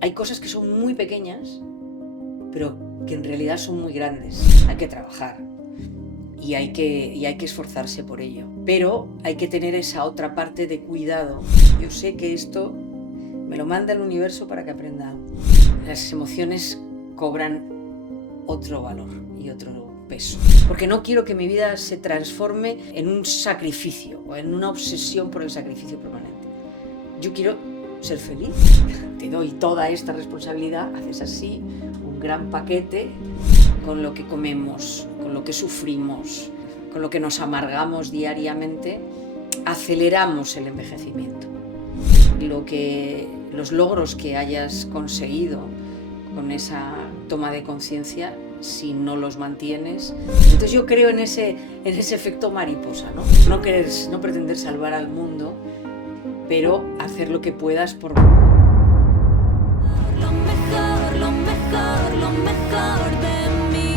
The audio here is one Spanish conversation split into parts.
hay cosas que son muy pequeñas, pero que en realidad son muy grandes. Hay que trabajar y hay que esforzarse por ello. Pero hay que tener esa otra parte de cuidado. Yo sé que esto me lo manda el universo para que aprenda. Las emociones cobran otro valor y otro peso. Porque no quiero que mi vida se transforme en un sacrificio o en una obsesión por el sacrificio permanente. Yo quiero ser feliz. Te doy toda esta responsabilidad, haces así un gran paquete con lo que comemos, con lo que sufrimos, con lo que nos amargamos diariamente, aceleramos el envejecimiento. Los logros que hayas conseguido con esa toma de conciencia, si no los mantienes. Entonces yo creo en ese efecto mariposa, ¿no? No pretender salvar al mundo, pero hacer lo que puedas por Lo mejor, lo mejor, lo mejor de mí.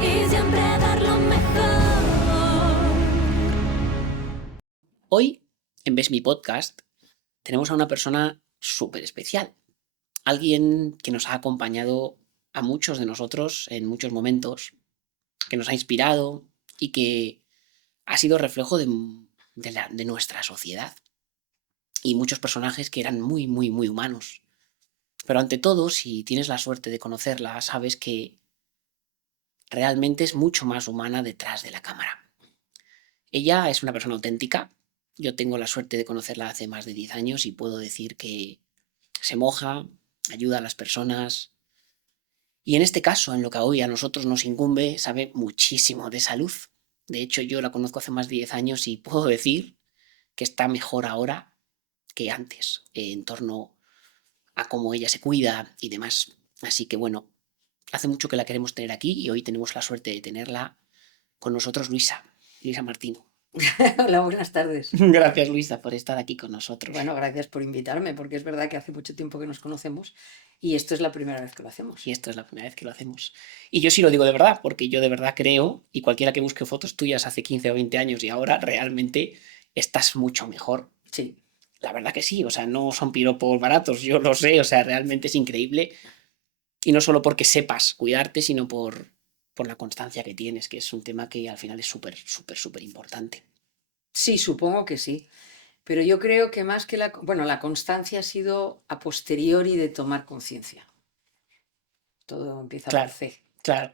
Y siempre dar lo mejor. Hoy, en Ves mi podcast, tenemos a una persona súper especial. Alguien que nos ha acompañado a muchos de nosotros en muchos momentos, que nos ha inspirado y que ha sido reflejo de nuestra sociedad. Y muchos personajes que eran muy, muy, muy humanos. Pero ante todo, si tienes la suerte de conocerla, sabes que realmente es mucho más humana detrás de la cámara. Ella es una persona auténtica. Yo tengo la suerte de conocerla hace más de 10 años y puedo decir que se moja, ayuda a las personas. Y en este caso, en lo que hoy a nosotros nos incumbe, sabe muchísimo de salud. De hecho, yo la conozco hace más de 10 años y puedo decir que está mejor ahora que antes, en torno a cómo ella se cuida y demás. Así que bueno, hace mucho que la queremos tener aquí y hoy tenemos la suerte de tenerla con nosotros, Luisa Martino. Hola, buenas tardes. Gracias, Luisa, por estar aquí con nosotros. Bueno, gracias por invitarme, porque es verdad que hace mucho tiempo que nos conocemos y esto es la primera vez que lo hacemos. Y esto es la primera vez que lo hacemos. Y yo sí lo digo de verdad, porque yo de verdad creo, y cualquiera que busque fotos tuyas hace 15 o 20 años y ahora realmente estás mucho mejor. Sí. La verdad que sí, o sea, no son piropos baratos, yo lo sé, o sea, realmente es increíble. Y no solo porque sepas cuidarte, sino por la constancia que tienes, que es un tema que al final es súper, súper, súper importante. Sí, supongo que sí. Pero yo creo que más que la constancia ha sido a posteriori de tomar conciencia. Todo empieza por Claro, C. claro.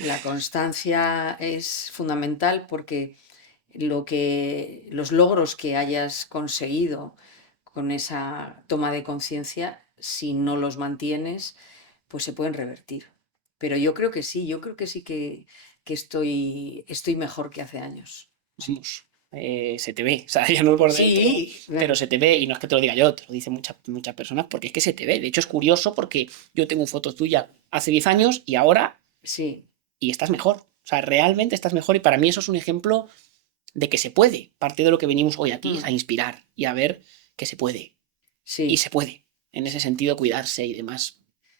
La constancia es fundamental porque los logros que hayas conseguido con esa toma de conciencia, si no los mantienes, pues se pueden revertir. Pero yo creo que sí, que estoy mejor que hace años. Sí. Vamos, se te ve, o sea, ya no por dentro, Sí, pero se te ve, y no es que te lo diga yo, te lo dicen muchas personas, porque es que se te ve. De hecho, es curioso porque yo tengo fotos tuyas hace 10 años y ahora, sí, y estás mejor. O sea, realmente estás mejor, y para mí eso es un ejemplo de que se puede. Parte de lo que venimos hoy aquí es a inspirar y a ver que se puede. Y sí. se puede, en ese sentido, cuidarse y demás.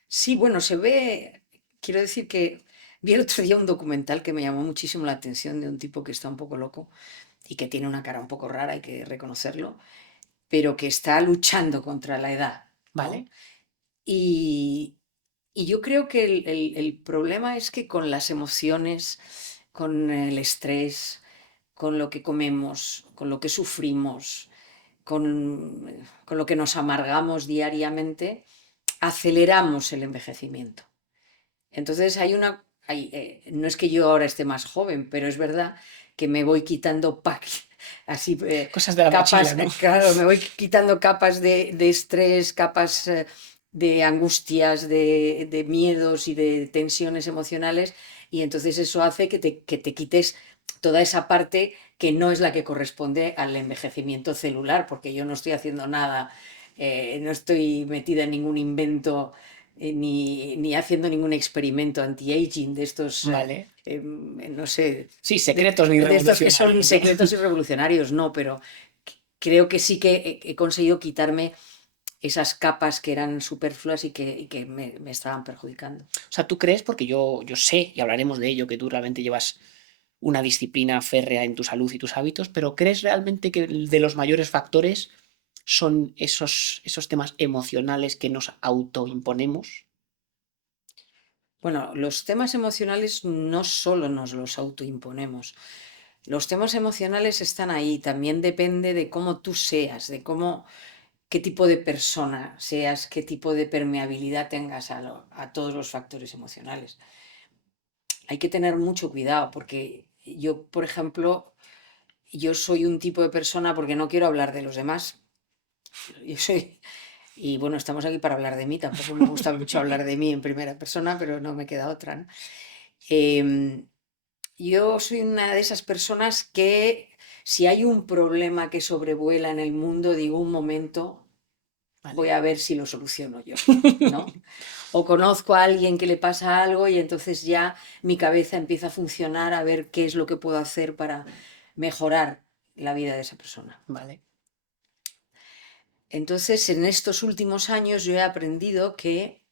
Sí, bueno, se ve, quiero decir que vi el otro día un documental que me llamó muchísimo la atención de un tipo que está un poco loco y que tiene una cara un poco rara, hay que reconocerlo, pero que está luchando contra la edad, ¿no? ¿Vale? Y, y yo creo que el problema es que con las emociones, con el estrés, con lo que comemos, con lo que sufrimos, con lo que nos amargamos diariamente, aceleramos el envejecimiento. Entonces no es que yo ahora esté más joven, pero es verdad que me voy quitando así, Cosas de la capas, mochila, ¿no? claro, me voy quitando capas de estrés, capas de angustias, de miedos y de tensiones emocionales, y entonces eso hace que te quites toda esa parte que no es la que corresponde al envejecimiento celular, porque yo no estoy haciendo nada, no estoy metida en ningún invento ni haciendo ningún experimento anti-aging de estos, Vale. no sé, Sí, secretos ni de estos que son revolucionarios, ¿no? secretos y revolucionarios, no, pero creo que sí que he conseguido quitarme esas capas que eran superfluas y que me estaban perjudicando. O sea, ¿tú crees? Porque yo sé, y hablaremos de ello, que tú realmente llevas una disciplina férrea en tu salud y tus hábitos, pero ¿crees realmente que de los mayores factores son esos temas emocionales que nos autoimponemos? Bueno, los temas emocionales no solo nos los autoimponemos. Los temas emocionales están ahí, también depende de cómo tú seas, de qué tipo de persona seas, qué tipo de permeabilidad tengas a todos los factores emocionales. Hay que tener mucho cuidado porque yo, por ejemplo, yo soy un tipo de persona porque no quiero hablar de los demás. Yo soy, y bueno, estamos aquí para hablar de mí, tampoco me gusta mucho hablar de mí en primera persona, pero no me queda otra, ¿no? Em, yo soy una de esas personas que si hay un problema que sobrevuela en el mundo, digo un momento, voy ¿Vale? a ver si lo soluciono yo, ¿no? O conozco a alguien que le pasa algo y entonces ya mi cabeza empieza a funcionar a ver qué es lo que puedo hacer para mejorar la vida de esa persona. ¿Vale? Entonces, en estos últimos años yo he aprendido que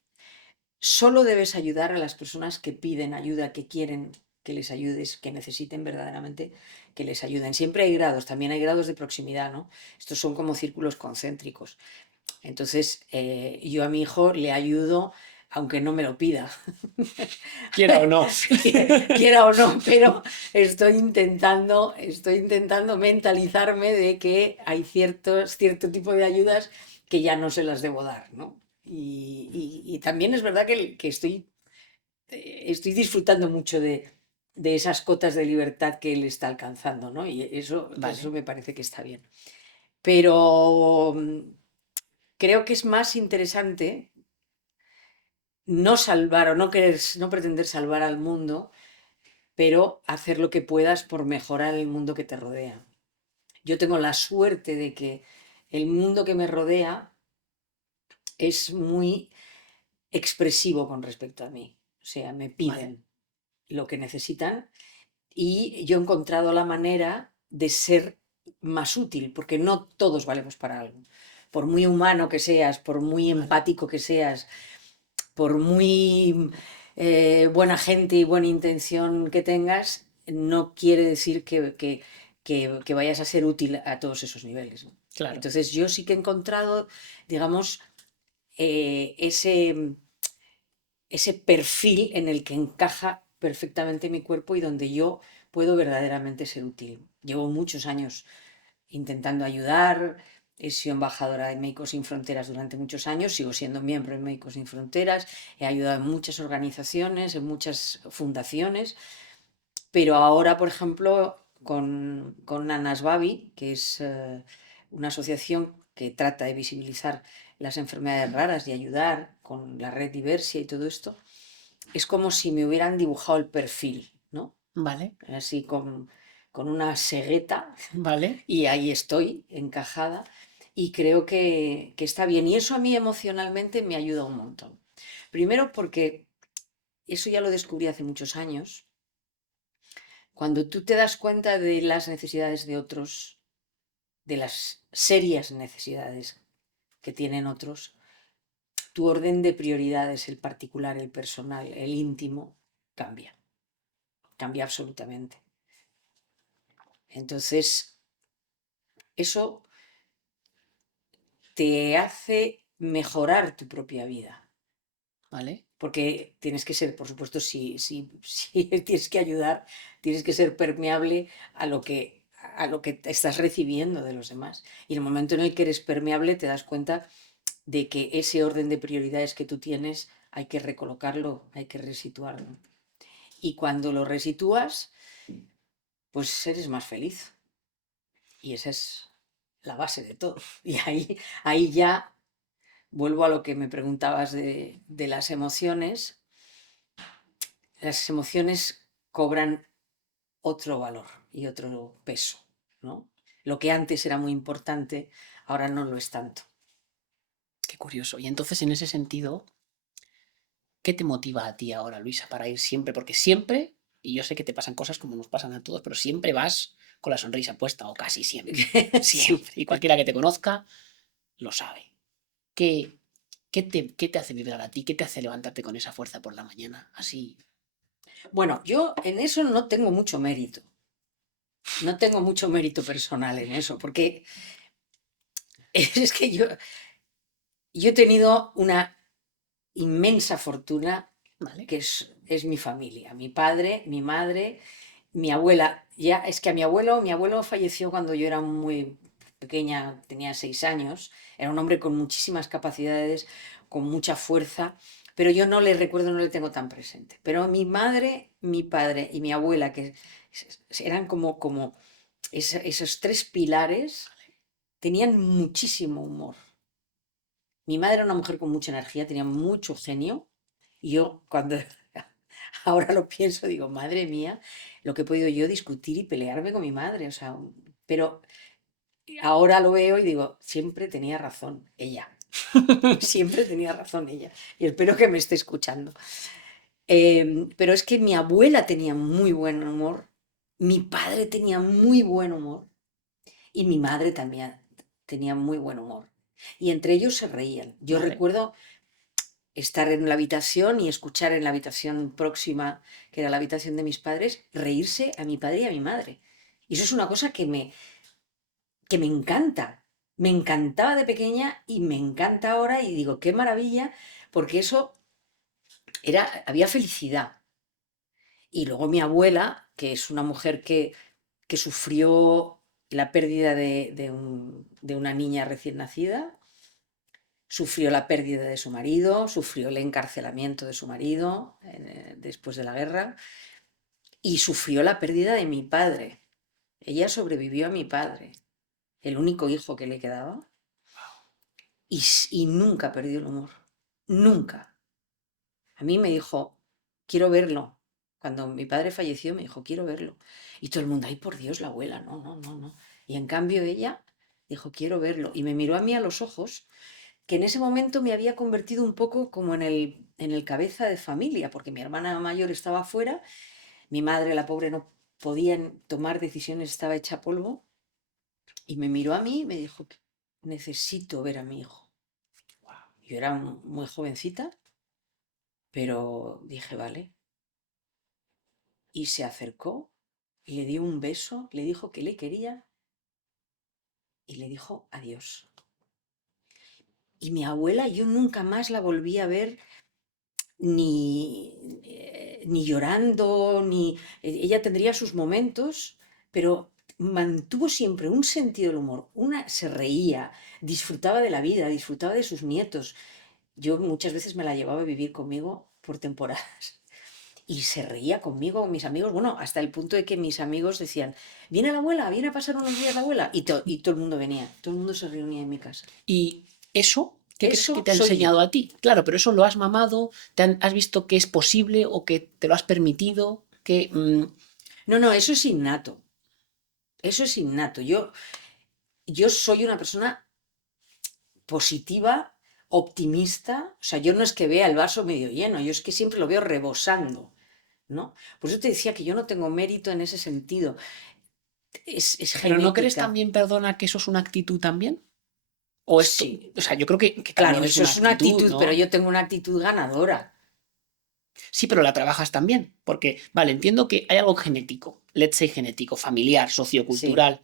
solo debes ayudar a las personas que piden ayuda, que quieren que les ayudes, que necesiten verdaderamente que les ayuden. Siempre hay grados, también hay grados de proximidad, ¿no? Estos son como círculos concéntricos. Entonces, yo a mi hijo le ayudo aunque no me lo pida, Quiera o no. quiera o no, pero estoy intentando mentalizarme de que hay cierto tipo de ayudas que ya no se las debo dar, ¿no? Y también es verdad que estoy disfrutando mucho de esas cotas de libertad que él está alcanzando, ¿no? Y eso Vale, me parece que está bien. Pero creo que es más interesante no salvar o no querer, no pretender salvar al mundo, pero hacer lo que puedas por mejorar el mundo que te rodea. Yo tengo la suerte de que el mundo que me rodea es muy expresivo con respecto a mí. O sea, me vale, piden lo que necesitan y yo he encontrado la manera de ser más útil, porque no todos valemos para algo. Por muy humano que seas, por muy vale. empático que seas, por muy buena gente y buena intención que tengas, no quiere decir que vayas a ser útil a todos esos niveles, ¿no? Claro, Entonces yo sí que he encontrado, digamos, ese perfil en el que encaja perfectamente mi cuerpo y donde yo puedo verdaderamente ser útil. Llevo muchos años intentando ayudar, he sido embajadora de Médicos Sin Fronteras durante muchos años, sigo siendo miembro de Médicos Sin Fronteras, he ayudado en muchas organizaciones, en muchas fundaciones, pero ahora, por ejemplo, con Nanas Babi, que es una asociación que trata de visibilizar las enfermedades raras y ayudar con la red Diversia y todo esto, es como si me hubieran dibujado el perfil, ¿no? vale, Así con una cegueta vale, y ahí estoy encajada y creo que está bien. Y eso a mí emocionalmente me ayuda un montón. Primero porque eso ya lo descubrí hace muchos años. Cuando tú te das cuenta de las necesidades de otros, de las serias necesidades que tienen otros, tu orden de prioridades, el particular, el personal, el íntimo, cambia. Cambia absolutamente. Entonces, eso te hace mejorar tu propia vida. vale, Porque tienes que ser, por supuesto, si tienes que ayudar, tienes que ser permeable a lo que te estás recibiendo de los demás. Y en el momento en el que eres permeable, te das cuenta de que ese orden de prioridades que tú tienes hay que recolocarlo, hay que resituarlo. Y cuando lo resitúas, pues eres más feliz. Y esa es la base de todo. Y ahí ya vuelvo a lo que me preguntabas de las emociones. Las emociones cobran otro valor y otro peso, ¿no? Lo que antes era muy importante, ahora no lo es tanto. qué curioso. Y entonces, en ese sentido, ¿qué te motiva a ti ahora, Luisa, para ir siempre? Porque siempre, y yo sé que te pasan cosas como nos pasan a todos, pero siempre vas con la sonrisa puesta, o casi siempre. Sí. Siempre. Y cualquiera que te conozca lo sabe. ¿Qué, qué te hace vibrar a ti? ¿Qué te hace levantarte con esa fuerza por la mañana? Así. Bueno, yo en eso no tengo mucho mérito. No tengo mucho mérito personal en eso, porque Es que yo he tenido una inmensa fortuna ¿Vale? que es mi familia, mi padre, mi madre, mi abuela. Ya, es que a mi abuelo falleció cuando yo era muy pequeña, tenía 6 años, era un hombre con muchísimas capacidades, con mucha fuerza, pero yo no le recuerdo, no le tengo tan presente. Pero mi madre, mi padre y mi abuela, que eran como esos tres pilares, tenían muchísimo humor. Mi madre era una mujer con mucha energía, tenía mucho genio. Y yo cuando ahora lo pienso, digo, madre mía, lo que he podido yo discutir y pelearme con mi madre. O sea, pero ahora lo veo y digo, siempre tenía razón ella. Siempre tenía razón ella. Y espero que me esté escuchando. Pero es que mi abuela tenía muy buen humor, mi padre tenía muy buen humor y mi madre también tenía muy buen humor. Y entre ellos se reían. Yo Vale. recuerdo estar en la habitación y escuchar en la habitación próxima, que era la habitación de mis padres, reírse a mi padre y a mi madre. Y eso es una cosa que me encanta. Me encantaba de pequeña y me encanta ahora y digo, qué maravilla, porque eso había felicidad. Y luego mi abuela, que es una mujer que sufrió la pérdida de una niña recién nacida, sufrió la pérdida de su marido, sufrió el encarcelamiento de su marido después de la guerra y sufrió la pérdida de mi padre. Ella sobrevivió a mi padre, el único hijo que le quedaba, y nunca perdió el humor. Nunca. A mí me dijo, quiero verlo. Cuando mi padre falleció me dijo, quiero verlo. Y todo el mundo, ay, por Dios, la abuela, no, no, no, no. Y en cambio ella dijo, quiero verlo. Y me miró a mí a los ojos, que en ese momento me había convertido un poco como en el cabeza de familia, porque mi hermana mayor estaba afuera, mi madre, la pobre, no podía tomar decisiones, estaba hecha polvo, y me miró a mí y me dijo, necesito ver a mi hijo. Yo era muy jovencita, pero dije, vale. Y se acercó, le dio un beso, le dijo que le quería y le dijo adiós. Y mi abuela, yo nunca más la volví a ver ni llorando, ella tendría sus momentos, pero mantuvo siempre un sentido del humor. Se reía, disfrutaba de la vida, disfrutaba de sus nietos. Yo muchas veces me la llevaba a vivir conmigo por temporadas. Y se reía conmigo, con mis amigos, bueno, hasta el punto de que mis amigos decían, viene la abuela, viene a pasar unos días la abuela. Y todo el mundo venía, todo el mundo se reunía en mi casa. ¿Y eso qué crees que Eso te ha soy yo. enseñado a ti? Claro, pero eso lo has mamado, has visto que es posible o que te lo has permitido, que... No, no, eso es innato. Eso es innato. Yo soy una persona positiva, optimista. O sea, yo no es que vea el vaso medio lleno, yo es que siempre lo veo rebosando, ¿no? Por eso te decía que yo no tengo mérito en ese sentido. Es ¿Pero no crees genética. también, perdona, que eso es una actitud también? O esto, Sí, o sea, yo creo que claro, también es eso una es una actitud, actitud, pero ¿no? yo tengo una actitud ganadora. Sí, pero la trabajas también, porque, vale, entiendo que hay algo genético, let's say genético, familiar, Sí. sociocultural,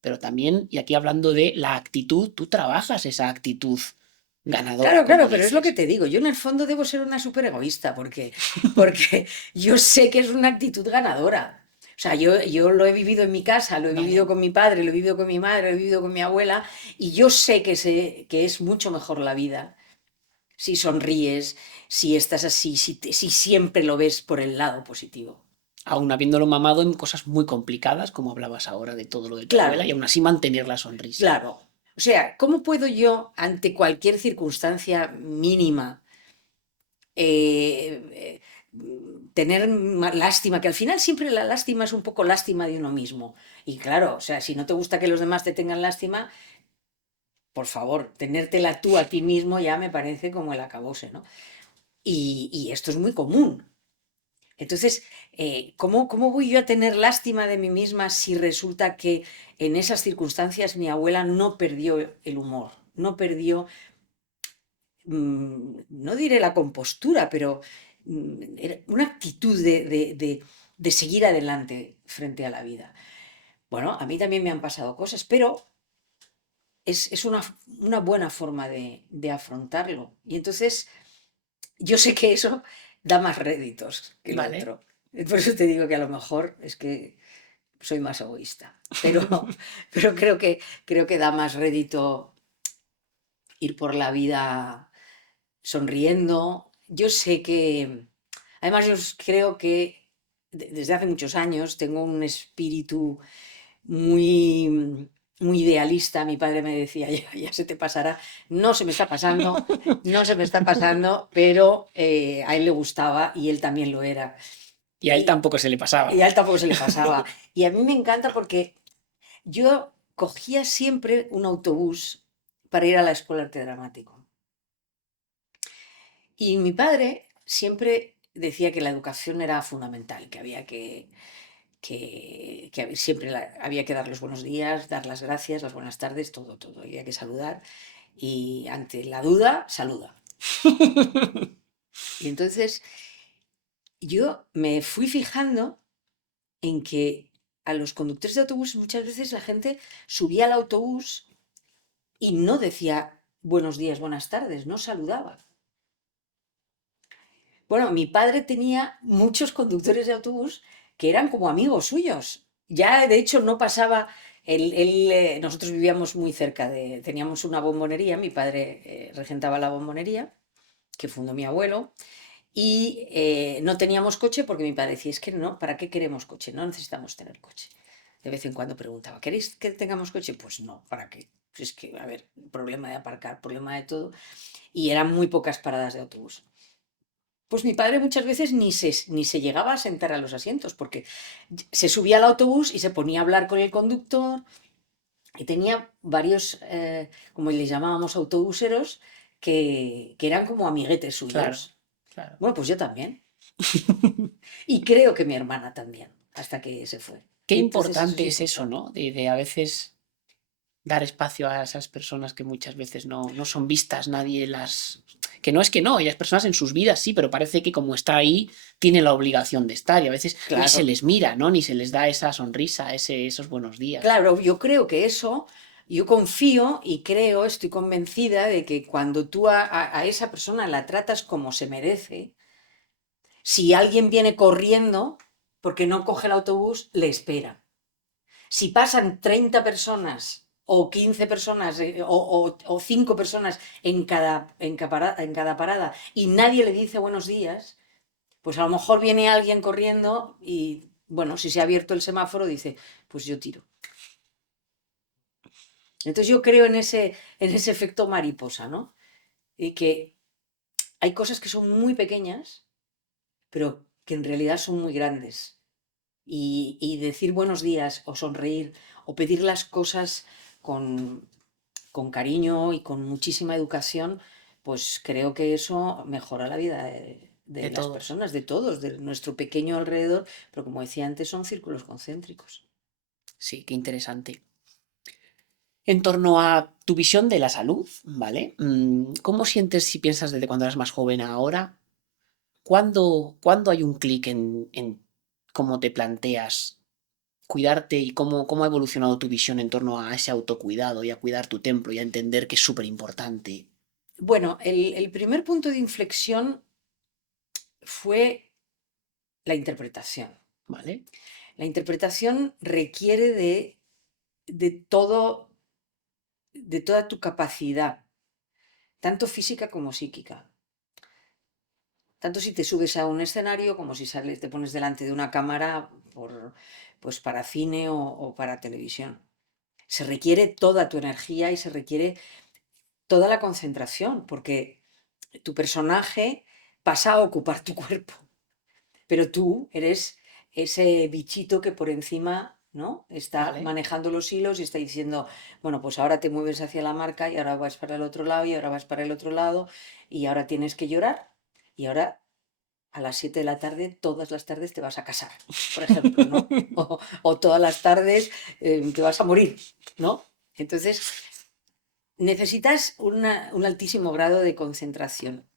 pero también, y aquí hablando de la actitud, tú trabajas esa actitud ganadora, Claro, claro, como pero es lo que dices. te digo. Yo en el fondo debo ser una súper egoísta porque yo sé que es una actitud ganadora. O sea, yo lo he vivido en mi casa, lo he vivido Vale. con mi padre, lo he vivido con mi madre, lo he vivido con mi abuela y yo sé que es mucho mejor la vida si sonríes, si estás así, si siempre lo ves por el lado positivo. Aún habiéndolo mamado en cosas muy complicadas, como hablabas ahora de todo lo de tu Claro, abuela, y aún así mantener la sonrisa. claro. O sea, ¿cómo puedo yo, ante cualquier circunstancia mínima, eh, tener lástima, que al final siempre la lástima es un poco lástima de uno mismo? Y claro, o sea, si no te gusta que los demás te tengan lástima, por favor, tenértela tú a ti mismo ya me parece como el acabose, ¿no? Y esto es muy común. Entonces, ¿cómo voy yo a tener lástima de mí misma si resulta que en esas circunstancias mi abuela no perdió el humor, no perdió, no diré la compostura, pero era una actitud de seguir adelante frente a la vida? Bueno, a mí también me han pasado cosas, pero es una buena forma de afrontarlo. Y entonces yo sé que eso da más réditos que lo Vale. otro. Por eso te digo que a lo mejor es que soy más egoísta, pero, pero creo que da más rédito ir por la vida sonriendo. Yo sé que, además yo creo que desde hace muchos años tengo un espíritu muy, muy idealista. Mi padre me decía, ya se te pasará. No se me está pasando, no se me está pasando, pero a él le gustaba y él también lo era. Y a él Y, tampoco se le y pasaba. a él tampoco se le pasaba. Y a mí me encanta porque yo cogía siempre un autobús para ir a la escuela de arte dramático. Y mi padre siempre decía que la educación era fundamental, que había que siempre había que dar los buenos días, dar las gracias, las buenas tardes, todo, todo. Había que saludar y ante la duda, saluda. Y entonces yo me fui fijando en que a los conductores de autobús muchas veces la gente subía al autobús y no decía buenos días, buenas tardes, no saludaba. Bueno, mi padre tenía muchos conductores de autobús que eran como amigos suyos. Ya, de hecho, no pasaba. Nosotros vivíamos muy cerca teníamos una bombonería, mi padre regentaba la bombonería, que fundó mi abuelo, y no teníamos coche porque mi padre decía, es que no, ¿para qué queremos coche? No necesitamos tener coche. De vez en cuando preguntaba, ¿queréis que tengamos coche? Pues no, ¿para qué? Pues es que, a ver, problema de aparcar, problema de todo, y eran muy pocas paradas de autobús. Pues mi padre muchas veces ni se llegaba a sentar a los asientos, porque se subía al autobús y se ponía a hablar con el conductor, y tenía varios, como les llamábamos, autobuseros, que eran como amiguetes Claro, suyos. claro. Bueno, pues yo también. Y creo que mi hermana también, hasta que se fue. Qué Y entonces eso es importante es eso, importante. ¿no? De a veces dar espacio a esas personas que muchas veces no son vistas, nadie las... Que no es que no, ellas personas en sus vidas sí, pero parece que como está ahí, tiene la obligación de estar y a veces ni se Claro, les mira, ¿no? Ni se les da esa sonrisa, esos buenos días. claro, yo creo que eso, yo confío y creo, estoy convencida de que cuando tú a esa persona la tratas como se merece, si alguien viene corriendo porque no coge el autobús, le espera. Si pasan 30 personas o 15 personas o 5 personas en cada parada y nadie le dice buenos días, pues a lo mejor viene alguien corriendo y, bueno, si se ha abierto el semáforo, dice, pues yo tiro. Entonces yo creo en ese efecto mariposa, ¿no? Y que hay cosas que son muy pequeñas, pero que en realidad son muy grandes. Y decir buenos días o sonreír o pedir las cosas con cariño y con muchísima educación, pues creo que eso mejora la vida de De las todos. personas, de todos, de nuestro pequeño alrededor, pero como decía antes, son círculos concéntricos. Sí, qué interesante. En torno a tu visión de la salud, ¿vale? ¿Cómo sientes si piensas desde cuando eras más joven a ahora? ¿Cuándo hay un clic en cómo te planteas cuidarte y cómo ha evolucionado tu visión en torno a ese autocuidado y a cuidar tu templo y a entender que es súper importante? Bueno, el primer punto de inflexión fue la interpretación. ¿Vale? La interpretación requiere de todo, de toda tu capacidad, tanto física como psíquica. Tanto si te subes a un escenario como si sales, te pones delante de una cámara pues para cine o para televisión. Se requiere toda tu energía y se requiere toda la concentración, porque tu personaje pasa a ocupar tu cuerpo, pero tú eres ese bichito que por encima, ¿no? Está ¿Vale? manejando los hilos y está diciendo, bueno, pues ahora te mueves hacia la marca y ahora vas para el otro lado y ahora vas para el otro lado y ahora tienes que llorar y ahora a las 7 de la tarde, todas las tardes te vas a casar, por ejemplo, ¿no? O todas las tardes te vas a morir, ¿no? Entonces, necesitas un altísimo grado de concentración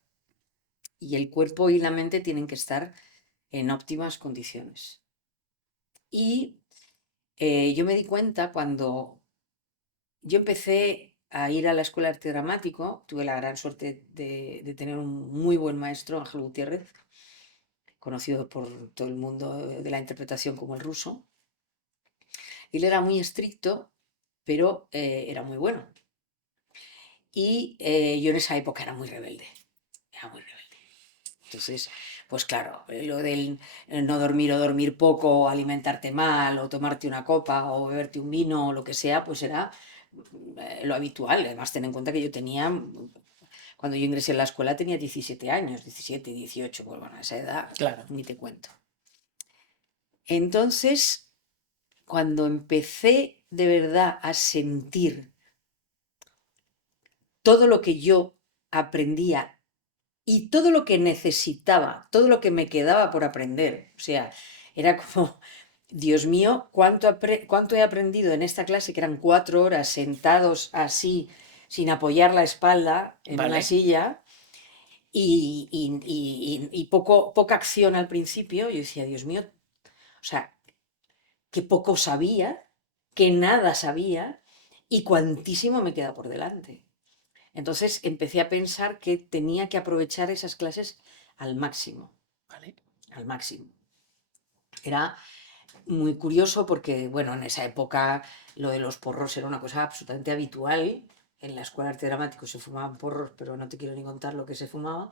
y el cuerpo y la mente tienen que estar en óptimas condiciones. Y yo me di cuenta cuando yo empecé a ir a la escuela de arte dramático, tuve la gran suerte de tener un muy buen maestro, Ángel Gutiérrez, conocido por todo el mundo de la interpretación como el ruso. Él era muy estricto, pero era muy bueno. Y yo en esa época era muy rebelde, era muy rebelde. Entonces, pues claro, lo del no dormir o dormir poco, o alimentarte mal, o tomarte una copa, o beberte un vino, o lo que sea, pues era lo habitual. Además, ten en cuenta que yo tenía, cuando yo ingresé en la escuela tenía 17 años, 17, 18, pues bueno, a esa edad Claro. ni te cuento. Entonces, cuando empecé de verdad a sentir todo lo que yo aprendía y todo lo que necesitaba, todo lo que me quedaba por aprender, o sea, era como, Dios mío, cuánto he aprendido en esta clase, que eran 4 horas sentados así, sin apoyar la espalda en una Vale. silla, y poca acción al principio. Yo decía, Dios mío, o sea, que poco sabía, que nada sabía y cuantísimo me queda por delante. Entonces empecé a pensar que tenía que aprovechar esas clases al máximo, Vale. al máximo. Era muy curioso porque, bueno, en esa época lo de los porros era una cosa absolutamente habitual. En la escuela de arte dramático se fumaban porros, pero no te quiero ni contar lo que se fumaba.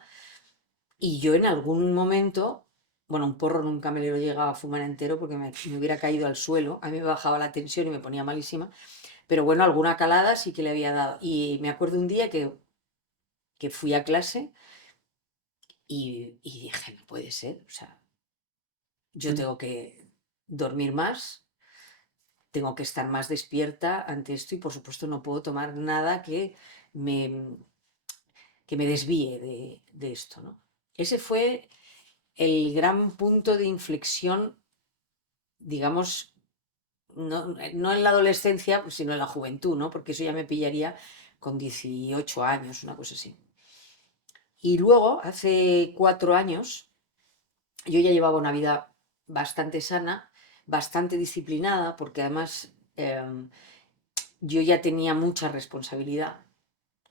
Y yo en algún momento, bueno, un porro nunca me lo llegaba a fumar entero porque me hubiera caído al suelo. A mí me bajaba la tensión y me ponía malísima. Pero bueno, alguna calada sí que le había dado. Y me acuerdo un día que fui a clase y dije, no puede ser, o sea, yo Mm. tengo que dormir más, tengo que estar más despierta ante esto y por supuesto no puedo tomar nada me, que me desvíe de esto, ¿no? Ese fue el gran punto de inflexión, digamos, no en la adolescencia, sino en la juventud, ¿no? Porque eso ya me pillaría con 18 años, una cosa así. Y luego, hace 4 años, yo ya llevaba una vida bastante sana, bastante disciplinada, porque además yo ya tenía mucha responsabilidad.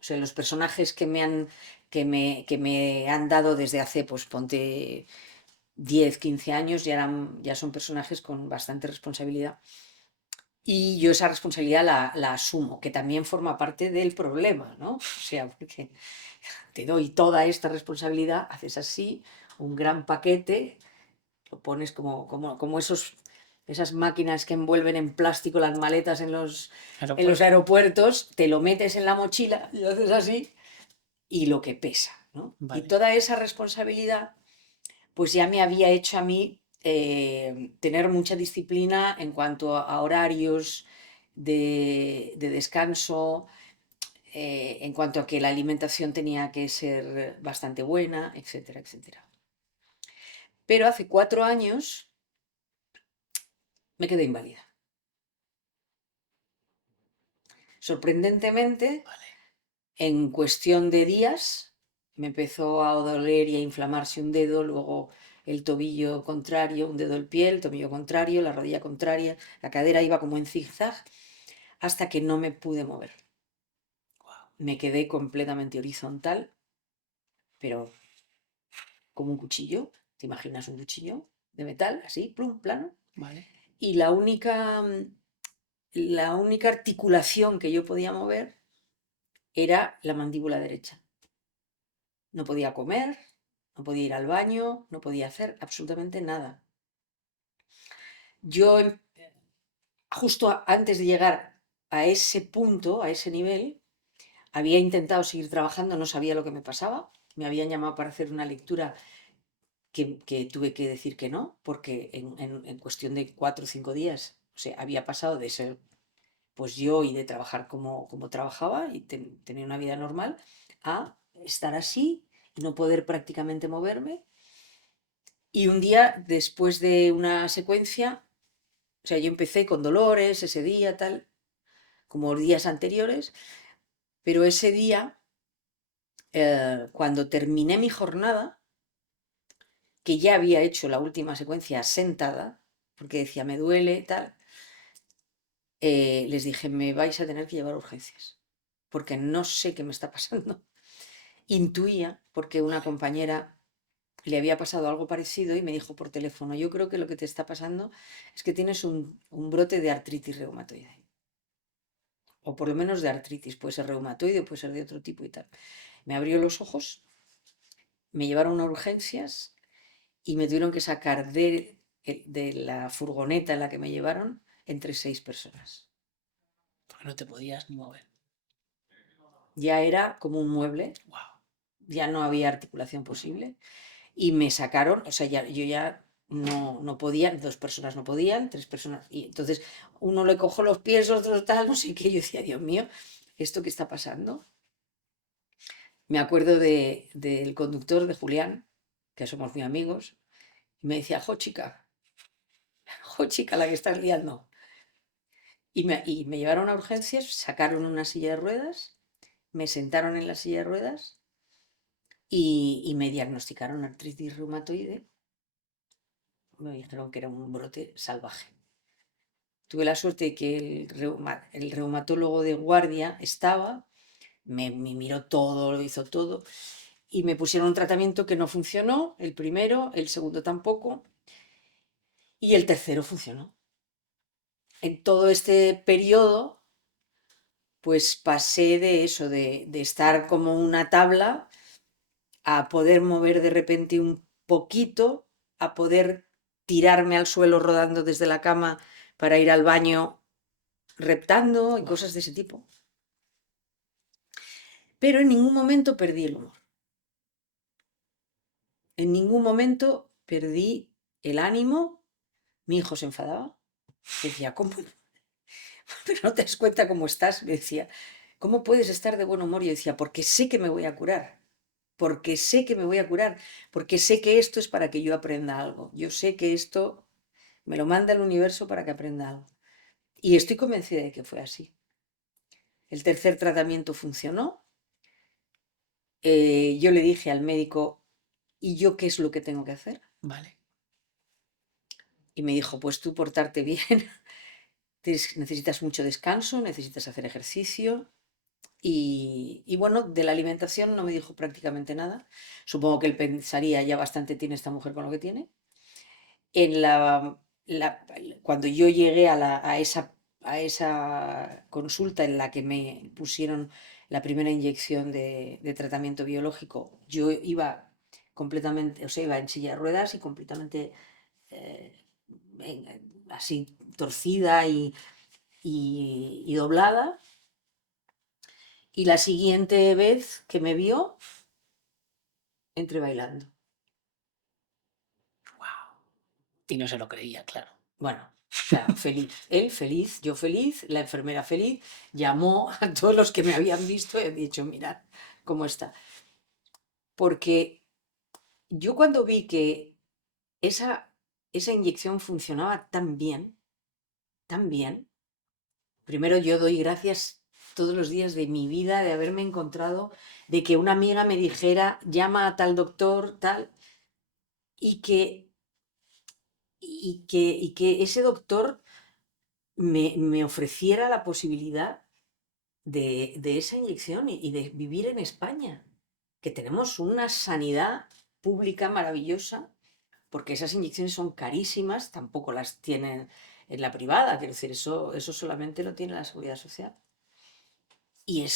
O sea, los personajes que me han dado desde hace, pues ponte 10, 15 años, ya son personajes con bastante responsabilidad. Y yo esa responsabilidad la asumo, que también forma parte del problema, ¿no? O sea, porque te doy toda esta responsabilidad, haces así, un gran paquete, lo pones como esas máquinas que envuelven en plástico las maletas en los aeropuertos, te lo metes en la mochila y haces así, y lo que pesa, ¿no? Y Vale. toda esa responsabilidad, pues ya me había hecho a mí tener mucha disciplina en cuanto a horarios de descanso, en cuanto a que la alimentación tenía que ser bastante buena, etcétera, etcétera. Pero hace 4 años me quedé inválida. Sorprendentemente, Vale. en cuestión de días, me empezó a doler y a inflamarse un dedo, luego el tobillo contrario, un dedo del pie, el tobillo contrario, la rodilla contraria, la cadera iba como en zigzag, hasta que no me pude mover. Wow. Me quedé completamente horizontal, pero como un cuchillo. ¿Te imaginas un cuchillo de metal, así, plum, plano? Vale. Y la única articulación que yo podía mover era la mandíbula derecha. No podía comer, no podía ir al baño, no podía hacer absolutamente nada. Yo, justo antes de llegar a ese punto, a ese nivel, había intentado seguir trabajando, no sabía lo que me pasaba. Me habían llamado para hacer una lectura que tuve que decir que no, porque en cuestión de 4 o 5 días, o sea, había pasado de ser pues yo y de trabajar como trabajaba y tener una vida normal, a estar así y no poder prácticamente moverme. Y un día, después de una secuencia, o sea, yo empecé con dolores ese día, tal, como días anteriores, pero ese día, cuando terminé mi jornada, que ya había hecho la última secuencia sentada, porque decía, me duele, tal, les dije, me vais a tener que llevar a urgencias. porque no sé qué me está pasando. Intuía, porque una compañera le había pasado algo parecido y me dijo por teléfono, yo creo que lo que te está pasando es que tienes un brote de artritis reumatoide. O por lo menos de artritis, puede ser reumatoide, puede ser de otro tipo y tal. Me abrió los ojos, me llevaron a urgencias y me tuvieron que sacar de la furgoneta en la que me llevaron entre 6 personas. Porque no te podías ni mover. Ya era como un mueble, Wow. ya no había articulación posible y me sacaron, o sea, yo ya no podía, 2 personas no podían, 3 personas, y entonces uno le cojo los pies, otro tal, no sé qué, yo decía, Dios mío, ¿esto qué está pasando? Me acuerdo del conductor, de Julián, que somos muy amigos, y me decía, jo chica, la que estás liando. Y me llevaron a urgencias, sacaron una silla de ruedas, me sentaron en la silla de ruedas y me diagnosticaron artritis reumatoide. Me dijeron que era un brote salvaje. Tuve la suerte de que el reumatólogo de guardia estaba, me miró todo, lo hizo todo, y me pusieron un tratamiento que no funcionó, el primero, el segundo tampoco, y el tercero funcionó. En todo este periodo, pues pasé de eso, de estar como una tabla, a poder mover de repente un poquito, a poder tirarme al suelo rodando desde la cama para ir al baño reptando y Wow. cosas de ese tipo. Pero en ningún momento perdí el humor. En ningún momento perdí el ánimo. Mi hijo se enfadaba. Decía, ¿cómo? Pero no te das cuenta cómo estás. Me decía, ¿cómo puedes estar de buen humor? Yo decía, porque sé que me voy a curar. Porque sé que me voy a curar. Porque sé que esto es para que yo aprenda algo. Yo sé que esto me lo manda el universo para que aprenda algo. Y estoy convencida de que fue así. El tercer tratamiento funcionó. Yo le dije al médico, ¿y yo qué es lo que tengo que hacer? Vale. Y me dijo, pues tú portarte bien, necesitas mucho descanso, necesitas hacer ejercicio. Y bueno, de la alimentación no me dijo prácticamente nada. Supongo que él pensaría, ya bastante tiene esta mujer con lo que tiene. En cuando yo llegué a esa consulta en la que me pusieron la primera inyección de tratamiento biológico, yo iba completamente, o sea, iba en silla de ruedas y completamente eh, así torcida y doblada. Y la siguiente vez que me vio, entré bailando. Wow. Y no se lo creía, claro. Bueno, o sea, feliz. Él feliz, yo feliz, la enfermera feliz. Llamó a todos los que me habían visto y he dicho, mirad cómo está. Porque yo cuando vi que esa inyección funcionaba tan bien, primero yo doy gracias todos los días de mi vida de haberme encontrado, de que una amiga me dijera, llama a tal doctor, tal, y que, y que ese doctor me ofreciera la posibilidad de esa inyección y de vivir en España, que tenemos una sanidad pública maravillosa, porque esas inyecciones son carísimas, tampoco las tienen en la privada, quiero decir, eso solamente lo tiene la Seguridad Social. Y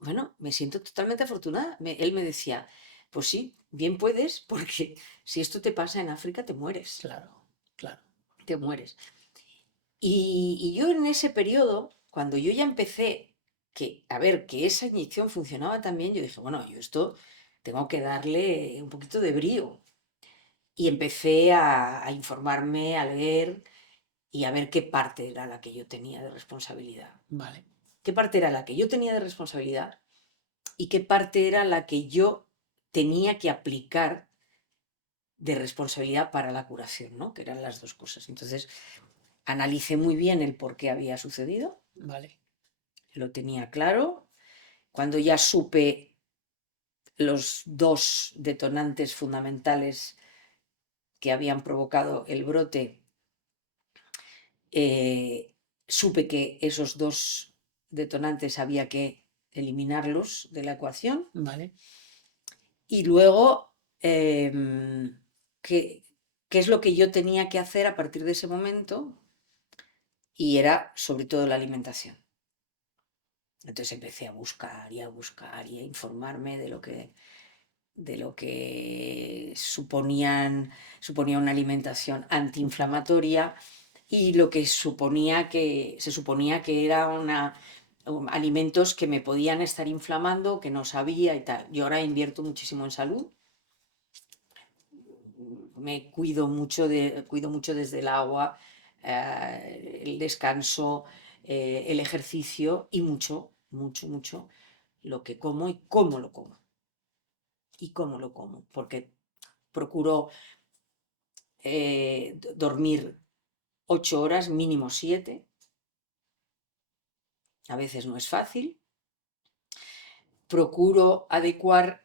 bueno, me siento totalmente afortunada. Él me decía, pues sí, bien puedes, porque si esto te pasa en África, te mueres, Claro, claro. te mueres. Y yo en ese periodo, cuando yo ya empecé a ver que esa inyección funcionaba tan bien, yo dije, bueno, yo esto tengo que darle un poquito de brío. Y empecé a informarme, a leer y a ver qué parte era la que yo tenía de responsabilidad. Vale. ¿Qué parte era la que yo tenía de responsabilidad y qué parte era la que yo tenía que aplicar de responsabilidad para la curación, ¿no? Que eran las dos cosas. Entonces, analicé muy bien el por qué había sucedido, Vale. lo tenía claro. Cuando ya supe los dos detonantes fundamentales que habían provocado el brote, supe que esos dos detonantes había que eliminarlos de la ecuación. Vale. Y luego, ¿qué es lo que yo tenía que hacer a partir de ese momento? Y era sobre todo la alimentación. Entonces empecé a buscar y a buscar y a informarme de lo que suponía una alimentación antiinflamatoria y lo que se suponía que era alimentos que me podían estar inflamando, que no sabía y tal. Yo ahora invierto muchísimo en salud. Me cuido mucho desde el agua, el descanso, el ejercicio y mucho, mucho, mucho lo que como y cómo lo como. Y cómo lo como, porque procuro dormir 8 horas, mínimo 7. A veces no es fácil. Procuro adecuar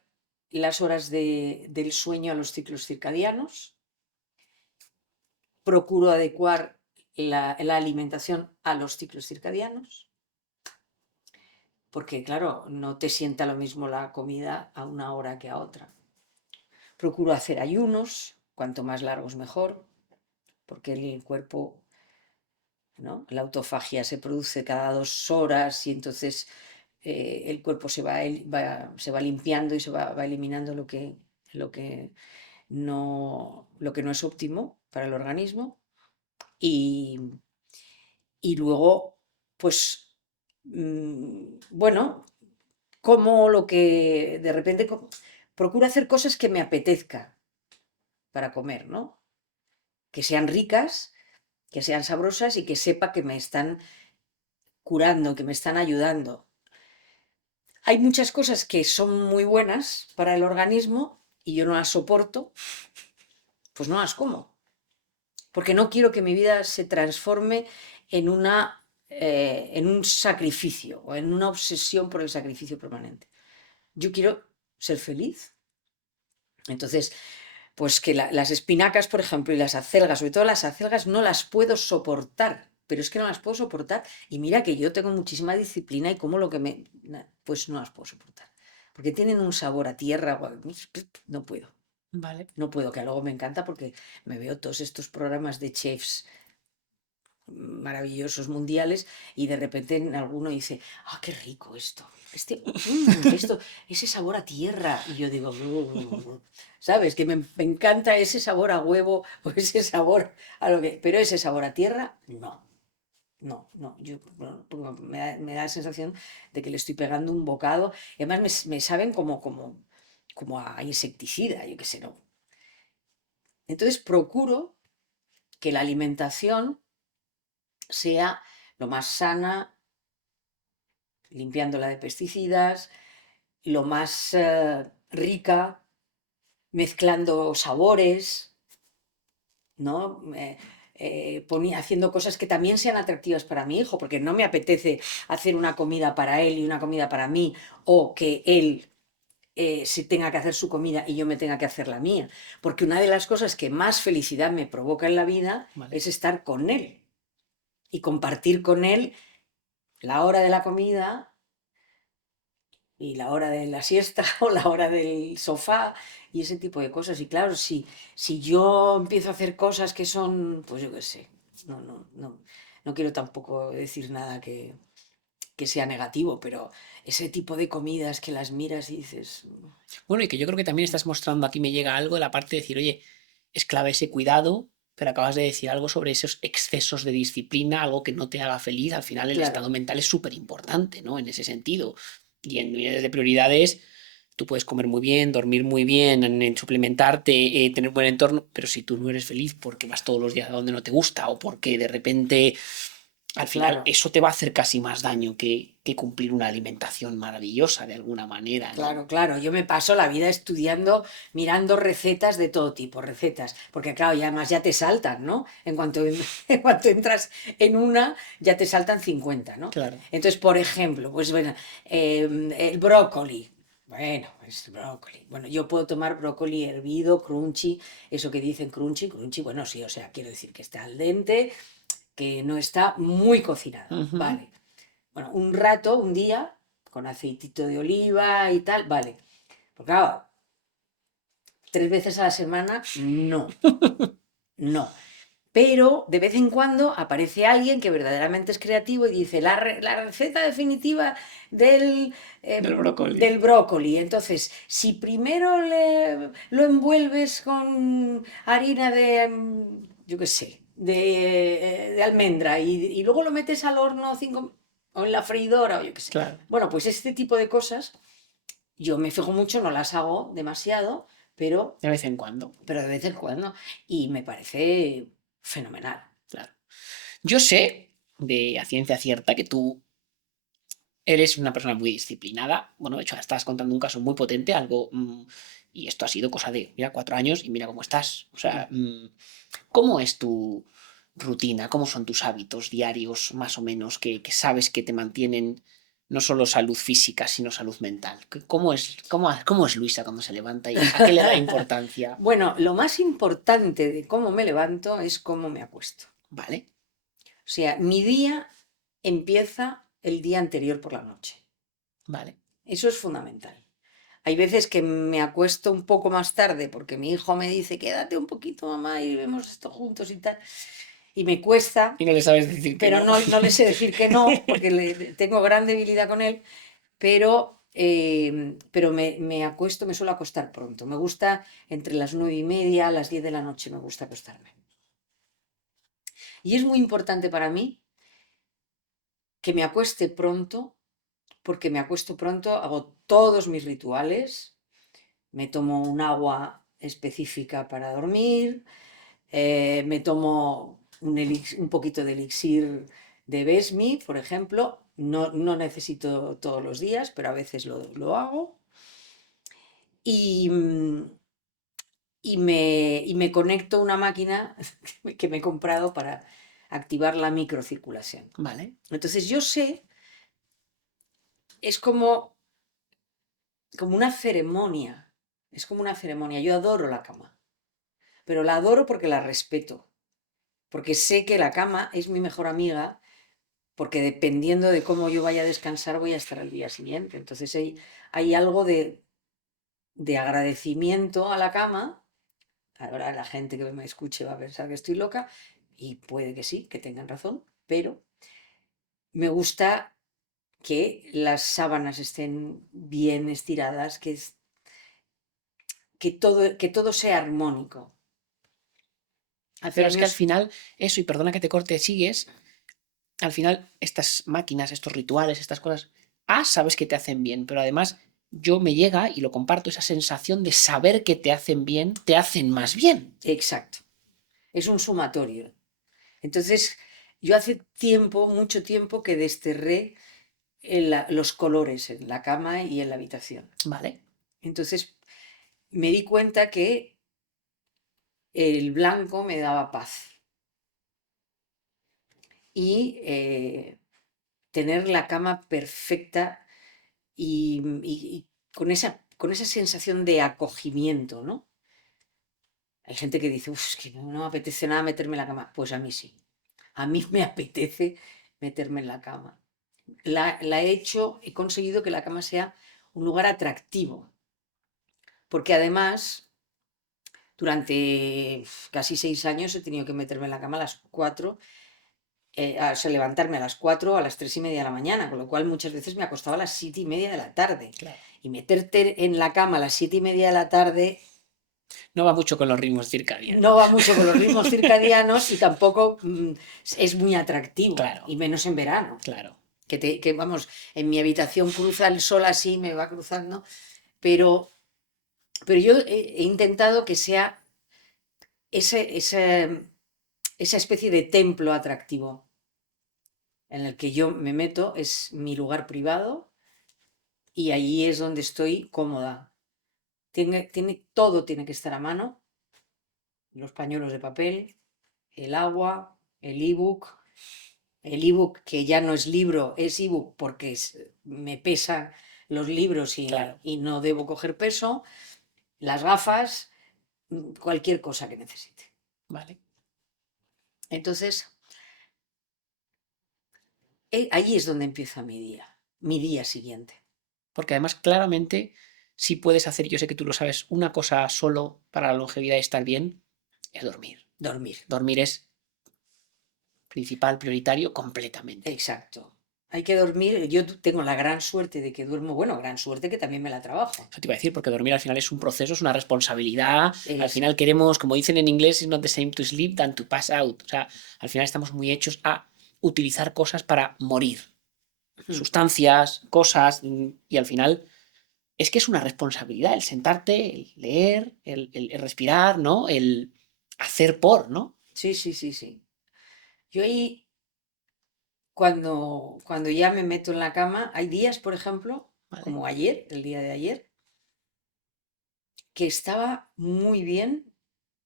las horas del sueño a los ciclos circadianos. Procuro adecuar la alimentación a los ciclos circadianos. Porque, claro, no te sienta lo mismo la comida a una hora que a otra. Procuro hacer ayunos, cuanto más largos mejor, porque el cuerpo, ¿no? La autofagia se produce cada 2 horas y entonces el cuerpo se va limpiando y se va eliminando lo que no es óptimo para el organismo. Y luego, pues, bueno, como lo que de repente procuro hacer cosas que me apetezca para comer, ¿no? Que sean ricas, que sean sabrosas y que sepa que me están curando, que me están ayudando. Hay muchas cosas que son muy buenas para el organismo y yo no las soporto, pues no las como. Porque no quiero que mi vida se transforme en un sacrificio o en una obsesión por el sacrificio permanente. Yo quiero ser feliz. Entonces, pues que las espinacas, por ejemplo, y las acelgas, sobre todo las acelgas, no las puedo soportar. Pero es que no las puedo soportar. Y mira que yo tengo muchísima disciplina y como lo que pues no las puedo soportar. Porque tienen un sabor a tierra. No puedo. Vale. No puedo, que luego me encanta porque me veo todos estos programas de chefs maravillosos mundiales y de repente en alguno dice, qué rico esto, ese sabor a tierra, y yo digo, ¿sabes? Que me encanta ese sabor a huevo o ese sabor a lo que, pero ese sabor a tierra, no, yo, me da la sensación de que le estoy pegando un bocado y además me saben como a insecticida, yo qué sé, ¿no? Entonces procuro que la alimentación sea lo más sana, limpiándola de pesticidas, lo más rica, mezclando sabores, ¿no? Haciendo cosas que también sean atractivas para mi hijo, porque no me apetece hacer una comida para él y una comida para mí, o que él se tenga que hacer su comida y yo me tenga que hacer la mía. Porque una de las cosas que más felicidad me provoca en la vida es estar con él y compartir con él la hora de la comida y la hora de la siesta o la hora del sofá y ese tipo de cosas. Y claro, si yo empiezo a hacer cosas que son, pues yo qué sé, no quiero tampoco decir nada que sea negativo, pero ese tipo de comidas que las miras y dices... Bueno, y que yo creo que también estás mostrando, aquí me llega algo, la parte de decir, oye, es clave ese cuidado, pero acabas de decir algo sobre esos excesos de disciplina, algo que no te haga feliz. Al final el Claro. estado mental es súper importante, ¿no? En ese sentido. Y en niveles de prioridades, tú puedes comer muy bien, dormir muy bien, en suplementarte, tener buen entorno, pero si tú no eres feliz porque vas todos los días a donde no te gusta o porque de repente... Al final, Claro. eso te va a hacer casi más daño que cumplir una alimentación maravillosa de alguna manera, ¿no? Claro, yo me paso la vida estudiando, mirando recetas de todo tipo, recetas, porque claro, y además ya te saltan, ¿no? En cuanto entras en una, ya te saltan 50, ¿no? Claro. Entonces, por ejemplo, pues bueno, el brócoli. Bueno, es brócoli. Bueno, yo puedo tomar brócoli hervido, crunchy, eso que dicen crunchy, bueno, sí, o sea, quiero decir que está al dente, que no está muy cocinado, Ujú. vale. Bueno, un rato, un día, con aceitito de oliva y tal, vale. Porque claro, 3 veces a la semana, no, no. Pero de vez en cuando aparece alguien que verdaderamente es creativo y dice la receta definitiva del, Del brócoli. del brócoli. Entonces, si primero lo envuelves con harina de, yo qué sé, de almendra y luego lo metes al horno o en la freidora o yo qué sé. Claro. Bueno, pues este tipo de cosas yo me fijo mucho, no las hago demasiado, pero De vez en cuando. de vez en cuando. Y me parece fenomenal. Claro. Yo sé a ciencia cierta que tú eres una persona muy disciplinada. Bueno, de hecho, estás contando un caso muy potente, algo. Y esto ha sido cosa de, mira, 4 años y mira cómo estás. O sea, ¿cómo es tu rutina? ¿Cómo son tus hábitos diarios, más o menos, que sabes que te mantienen no solo salud física, sino salud mental? ¿Cómo es Luisa cuando se levanta y a qué le da importancia? Bueno, lo más importante de cómo me levanto es cómo me acuesto. ¿Vale? O sea, mi día empieza el día anterior por la noche. ¿Vale? Eso es fundamental. Hay veces que me acuesto un poco más tarde porque mi hijo me dice, quédate un poquito, mamá, y vemos esto juntos y tal. Y me cuesta, Y no le sabes decir que pero no. no le sé decir que no, porque tengo gran debilidad con él, pero me acuesto, me suelo acostar pronto. Me gusta entre las 9:30, las 10 de la noche, me gusta acostarme. Y es muy importante para mí que me acueste pronto, porque me acuesto pronto, hago todos mis rituales, me tomo un agua específica para dormir, me tomo un poquito de elixir de Besmi, por ejemplo. No necesito todos los días, pero a veces lo hago. Y, y me conecto a una máquina que me he comprado para activar la microcirculación. ¿Vale? Entonces yo sé, es como una ceremonia, es como una ceremonia. Yo adoro la cama, pero la adoro porque la respeto, porque sé que la cama es mi mejor amiga, porque dependiendo de cómo yo vaya a descansar voy a estar al día siguiente. Entonces hay algo de agradecimiento a la cama. Ahora la gente que me escuche va a pensar que estoy loca y puede que sí, que tengan razón, pero me gusta que las sábanas estén bien estiradas, que todo sea armónico. Hace Pero es que al años, final, eso, y perdona que te corte, sigues, al final estas máquinas, estos rituales, estas cosas, sabes que te hacen bien, pero además yo me llega y lo comparto, esa sensación de saber que te hacen bien, te hacen más bien. exacto, es un sumatorio. Entonces, yo hace tiempo, mucho tiempo, que desterré los colores en la cama y en la habitación. ¿Vale? Entonces, me di cuenta que el blanco me daba paz. Y tener la cama perfecta y con esa sensación de acogimiento, ¿no? Hay gente que dice, es que no me apetece nada meterme en la cama. Pues a mí sí. A mí me apetece meterme en la cama. He conseguido que la cama sea un lugar atractivo, porque además durante casi 6 años he tenido que meterme en la cama a las 4, o sea, levantarme a las 4, a las 3:30 de la mañana, con lo cual muchas veces me acostaba a las 7:30 de la tarde. Claro. Y meterte en la cama a las 7:30 de la tarde No va mucho con los ritmos circadianos. no va mucho con los ritmos circadianos y tampoco es muy atractivo, Claro. y menos en verano. Claro. Que vamos, en mi habitación cruza el sol así, me va cruzando, pero yo he intentado que sea esa especie de templo atractivo en el que yo me meto, es mi lugar privado y ahí es donde estoy cómoda. Todo tiene que estar a mano, los pañuelos de papel, el agua, el ebook que ya no es libro, es ebook porque me pesan los libros Claro. y no debo coger peso, las gafas, cualquier cosa que necesite. Vale. Entonces, Allí es donde empieza mi día siguiente. Porque además claramente si puedes hacer, yo sé que tú lo sabes, una cosa solo para la longevidad y estar bien, es dormir. Dormir. Dormir es principal, prioritario, completamente. Exacto. Hay que dormir. Yo tengo la gran suerte de que duermo, bueno, gran suerte que también me la trabajo. Eso te iba a decir, porque dormir al final es un proceso, es una responsabilidad. Al Es- final queremos, como dicen en inglés, it's not the same to sleep than to pass out. O sea, al final estamos muy hechos a utilizar cosas para morir. Sustancias, cosas, y al final es que es una responsabilidad el sentarte, el leer, el respirar, ¿no? El hacer por, ¿no? Sí, sí, sí, sí. Yo ahí, cuando ya me meto en la cama, hay días, por ejemplo, ¿Vale? como ayer, el día de ayer, que estaba muy bien,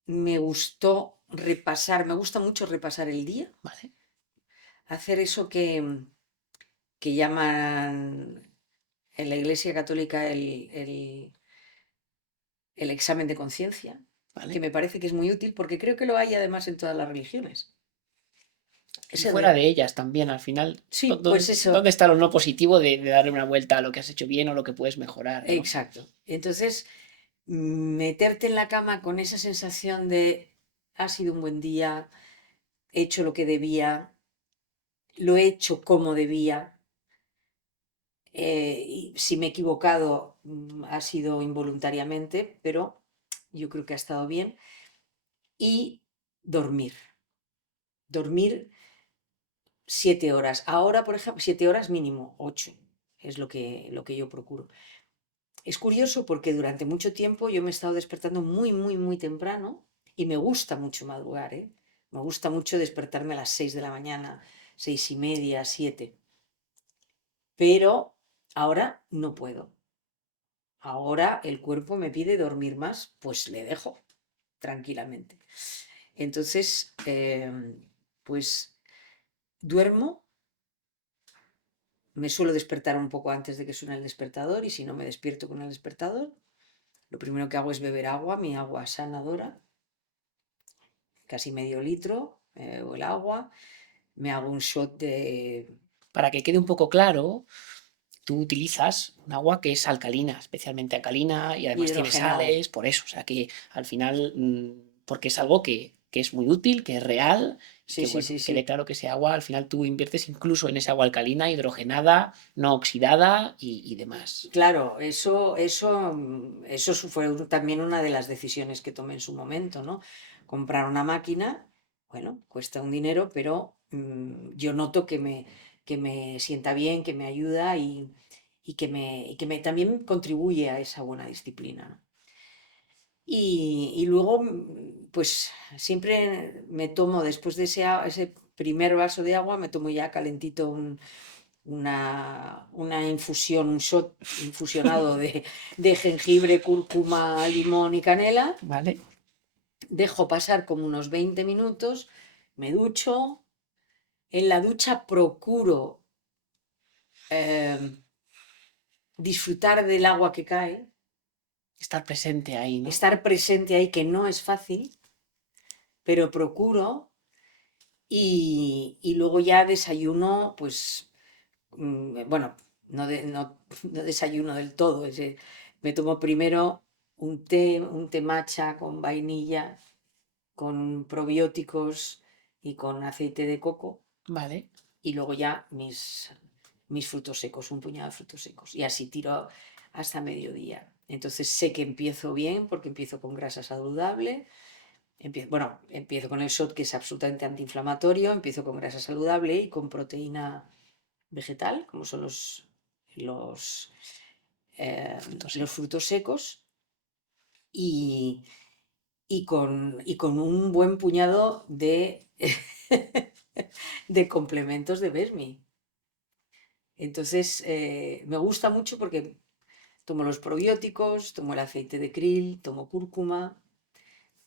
me gustó repasar, me gusta mucho repasar el día, ¿Vale? hacer eso que llaman en la Iglesia Católica el examen de conciencia, ¿Vale? que me parece que es muy útil porque creo que lo hay además en todas las religiones. Y Ese fuera re- de ellas también, al final, Sí, pues eso, ¿dónde está lo no positivo de darle una vuelta a lo que has hecho bien o lo que puedes mejorar, ¿no? exacto. Entonces, meterte en la cama con esa sensación de ha sido un buen día, he hecho lo que debía, lo he hecho como debía, y si me he equivocado ha sido involuntariamente, pero yo creo que ha estado bien. Y dormir, dormir 7 horas. Ahora, por ejemplo, 7 horas mínimo, 8 es lo que yo procuro. Es curioso porque durante mucho tiempo yo me he estado despertando muy, muy, muy temprano y me gusta mucho madrugar, ¿eh? Me gusta mucho despertarme a las 6 de la mañana, 6:30, 7. Pero ahora no puedo. Ahora el cuerpo me pide dormir más, pues le dejo tranquilamente. Entonces, pues duermo, me suelo despertar un poco antes de que suene el despertador y si no me despierto con el despertador, lo primero que hago es beber agua, mi agua sanadora, casi medio litro, o el agua, me hago un shot de... Para que quede un poco claro, tú utilizas un agua que es alcalina, especialmente alcalina, y además tiene hidrogenado. sales, por eso. O sea que al final, porque es algo que es muy útil, que es real, y Sí, que sí, bueno, sí, quede sí. claro que ese agua al final tú inviertes incluso en esa agua alcalina, hidrogenada, no oxidada y demás. Claro, eso fue también una de las decisiones que tomé en su momento, ¿no? Comprar una máquina, bueno, cuesta un dinero, pero yo noto que me sienta bien, que me ayuda y que me también contribuye a esa buena disciplina, ¿no? Y luego, pues siempre me tomo, después de ese primer vaso de agua, me tomo ya calentito una infusión, un shot infusionado de jengibre, cúrcuma, limón y canela. ¿Vale? Dejo pasar como unos 20 minutos, me ducho. En la ducha procuro eh, disfrutar del agua que cae, Estar presente ahí, ¿no? estar presente ahí, que no es fácil, pero procuro. Y luego ya desayuno, pues, bueno, no desayuno del todo. Me tomo primero un té matcha con vainilla, con probióticos y con aceite de coco. Vale. Y luego ya mis frutos secos, un puñado de frutos secos. Y así tiro hasta mediodía. Entonces sé que empiezo bien porque empiezo con grasa saludable. Empiezo con el shot, que es absolutamente antiinflamatorio, empiezo con grasa saludable y con proteína vegetal, como son los, eh, Frutos los secos. frutos secos, y, y con un buen puñado de complementos de Besmi. Entonces, me gusta mucho porque tomo los probióticos, tomo el aceite de krill, tomo cúrcuma,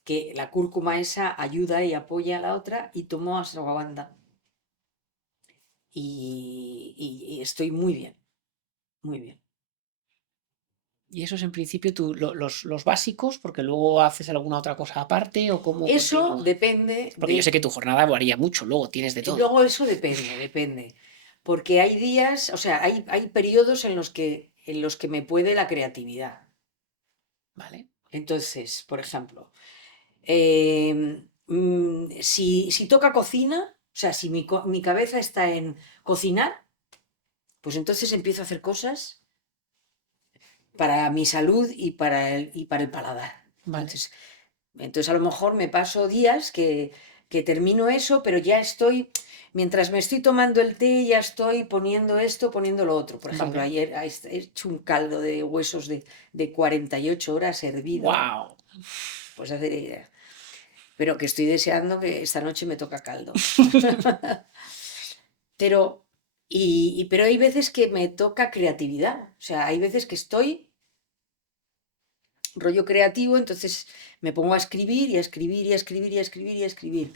que la cúrcuma esa ayuda y apoya a la otra, y tomo ashwagandha. Y estoy muy bien, muy bien. Y eso es en principio los básicos, porque luego haces alguna otra cosa aparte o cómo Eso continúa. depende Porque yo sé de... que tu jornada varía mucho, luego tienes de todo. Luego eso depende. porque hay días, o sea, hay periodos en los que me puede la creatividad. ¿Vale? Entonces, por ejemplo, si toca cocina, o sea, si mi cabeza está en cocinar, pues entonces empiezo a hacer cosas para mi salud y para el paladar. Vale. Entonces a lo mejor me paso días que termino eso, pero ya estoy, mientras me estoy tomando el té, ya estoy poniendo esto, poniendo lo otro. Por ejemplo, Vale. ayer he hecho un caldo de huesos de 48 horas hervido, ¡Wow! pues hacer idea. Pero que estoy deseando que esta noche me toca caldo. Pero, pero hay veces que me toca creatividad. O sea, hay veces que estoy rollo creativo, entonces me pongo a escribir y a escribir y a escribir y a escribir y a escribir.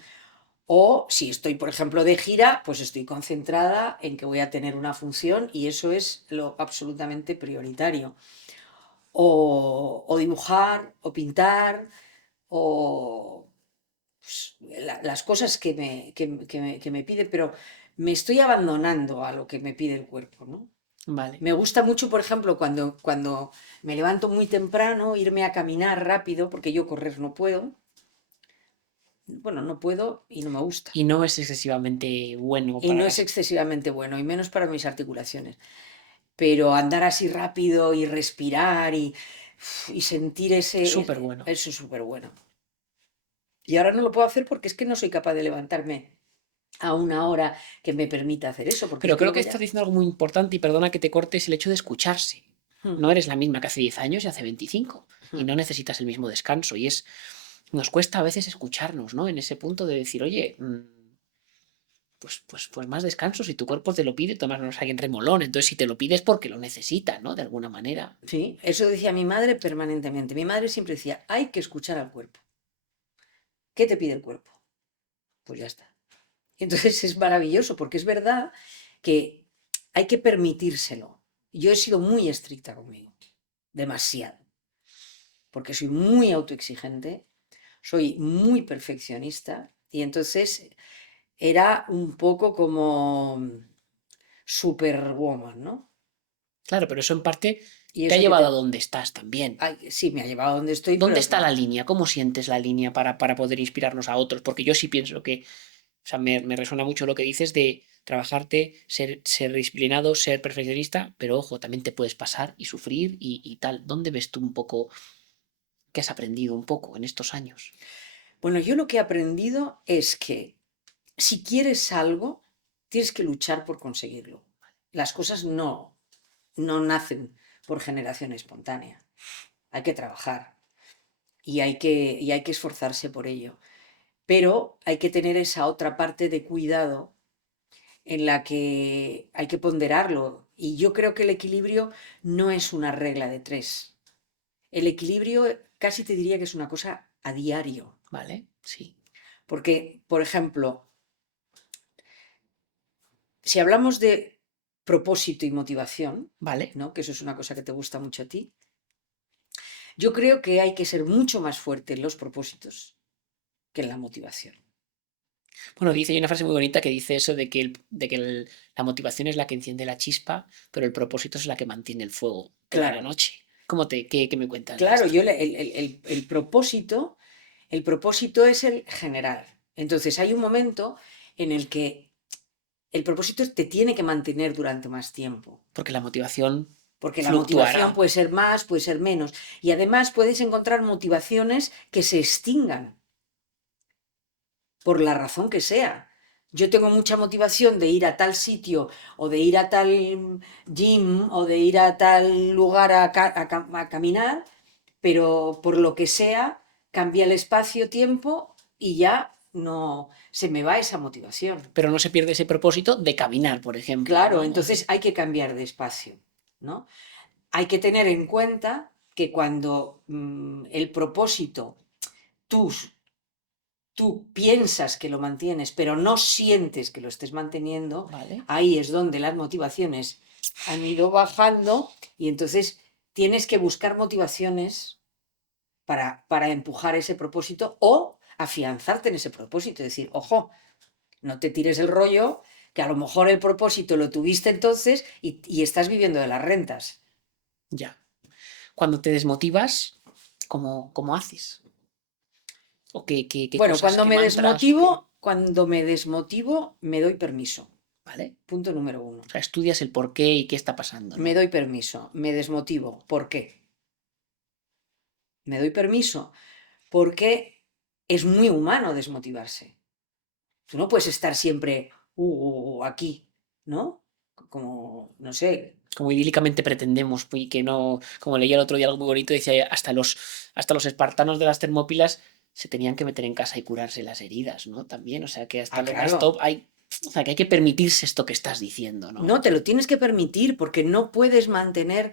O si estoy, por ejemplo, de gira, pues estoy concentrada en que voy a tener una función y eso es lo absolutamente prioritario. O dibujar, o pintar, o pues, las cosas que me pide, pero me estoy abandonando a lo que me pide el cuerpo, ¿no? Vale. Me gusta mucho, por ejemplo, cuando me levanto muy temprano, irme a caminar rápido, porque yo correr no puedo. Bueno, no puedo y no me gusta. Y no es excesivamente bueno Y para no es las... excesivamente bueno, y menos para mis articulaciones. Pero andar así rápido y respirar y sentir Súper bueno. eso es súper bueno. Y ahora no lo puedo hacer porque es que no soy capaz de levantarme a una hora que me permita hacer eso, porque es Pero que creo que luego estás ya... diciendo algo muy importante y perdona que te corte, es el hecho de escucharse. Hmm, No eres la misma que hace 10 años y hace 25 y hmm. no necesitas el mismo descanso y es... Nos cuesta a veces escucharnos, ¿no? En ese punto de decir, oye, pues más descanso, si tu cuerpo te lo pide, tomarnos aquí en remolón. Entonces, si te lo pides porque lo necesita, ¿no? De alguna manera. Sí, eso decía mi madre permanentemente. Mi madre siempre decía, hay que escuchar al cuerpo. ¿Qué te pide el cuerpo? Pues ya está. Y entonces es maravilloso porque es verdad que hay que permitírselo. Yo he sido muy estricta conmigo, demasiado, porque soy muy autoexigente, soy muy perfeccionista y entonces era un poco como superwoman, ¿no? Claro, pero eso en parte Y te ha eso que llevado a te... donde estás también. Ay, sí, me ha llevado a donde estoy, ¿Dónde pero está la línea? ¿Cómo sientes la línea para poder inspirarnos a otros? Porque yo sí pienso que, o sea, me resuena mucho lo que dices de trabajarte, ser disciplinado, ser perfeccionista, pero ojo, también te puedes pasar y sufrir y tal. ¿Dónde ves tú un poco qué has aprendido un poco en estos años? bueno, yo lo que he aprendido es que si quieres algo, tienes que luchar por conseguirlo. Las cosas no nacen por generación espontánea. Hay que trabajar y hay que esforzarse por ello. Pero hay que tener esa otra parte de cuidado en la que hay que ponderarlo. Y yo creo que el equilibrio no es una regla de tres. El equilibrio casi te diría que es una cosa a diario. ¿Vale? Sí. Porque, por ejemplo, si hablamos de propósito y motivación, ¿Vale? ¿no? Que eso es una cosa que te gusta mucho a ti, yo creo que hay que ser mucho más fuerte en los propósitos que en la motivación. Bueno, dice, hay una frase muy bonita que dice eso de que, la motivación es la que enciende la chispa, pero el propósito es la que mantiene el fuego toda la Claro, noche. ¿Qué me cuentas de claro, esto? yo el propósito es el general. Entonces hay un momento en el que el propósito te tiene que mantener durante más tiempo. Porque la motivación Porque la motivación fluctuará. puede ser más, puede ser menos. Y además puedes encontrar motivaciones que se extingan por la razón que sea. Yo tengo mucha motivación de ir a tal sitio o de ir a tal gym o de ir a tal lugar a caminar, pero por lo que sea, cambia el espacio-tiempo y ya no se me va esa motivación. Pero no se pierde ese propósito de caminar, por ejemplo, Claro, ¿no? entonces hay que cambiar de espacio, ¿no? Hay que tener en cuenta que cuando el propósito tú tú piensas que lo mantienes, pero no sientes que lo estés manteniendo, ¿Vale? ahí es donde las motivaciones han ido bajando y entonces tienes que buscar motivaciones para empujar ese propósito o afianzarte en ese propósito. Es decir, ojo, no te tires el rollo que a lo mejor el propósito lo tuviste entonces y estás viviendo de las rentas. Ya. Cuando te desmotivas, ¿cómo haces? ¿O qué Bueno, cosas, qué mantras o qué? cuando me desmotivo, me doy permiso. ¿Vale? Punto número 1. O sea, estudias el por qué y qué está pasando, ¿no? Me doy permiso, me desmotivo. ¿Por qué? Me doy permiso porque es muy humano desmotivarse. Tú no puedes estar siempre aquí, ¿no? Como, no sé. Como idílicamente pretendemos, y que no, como leía el otro día algo muy bonito, decía, hasta los espartanos de las Termópilas se tenían que meter en casa y curarse las heridas, ¿no? También, o sea, que hasta lo más Claro. top o sea, que hay que permitirse esto que estás diciendo, ¿no? No, te lo tienes que permitir porque no puedes mantener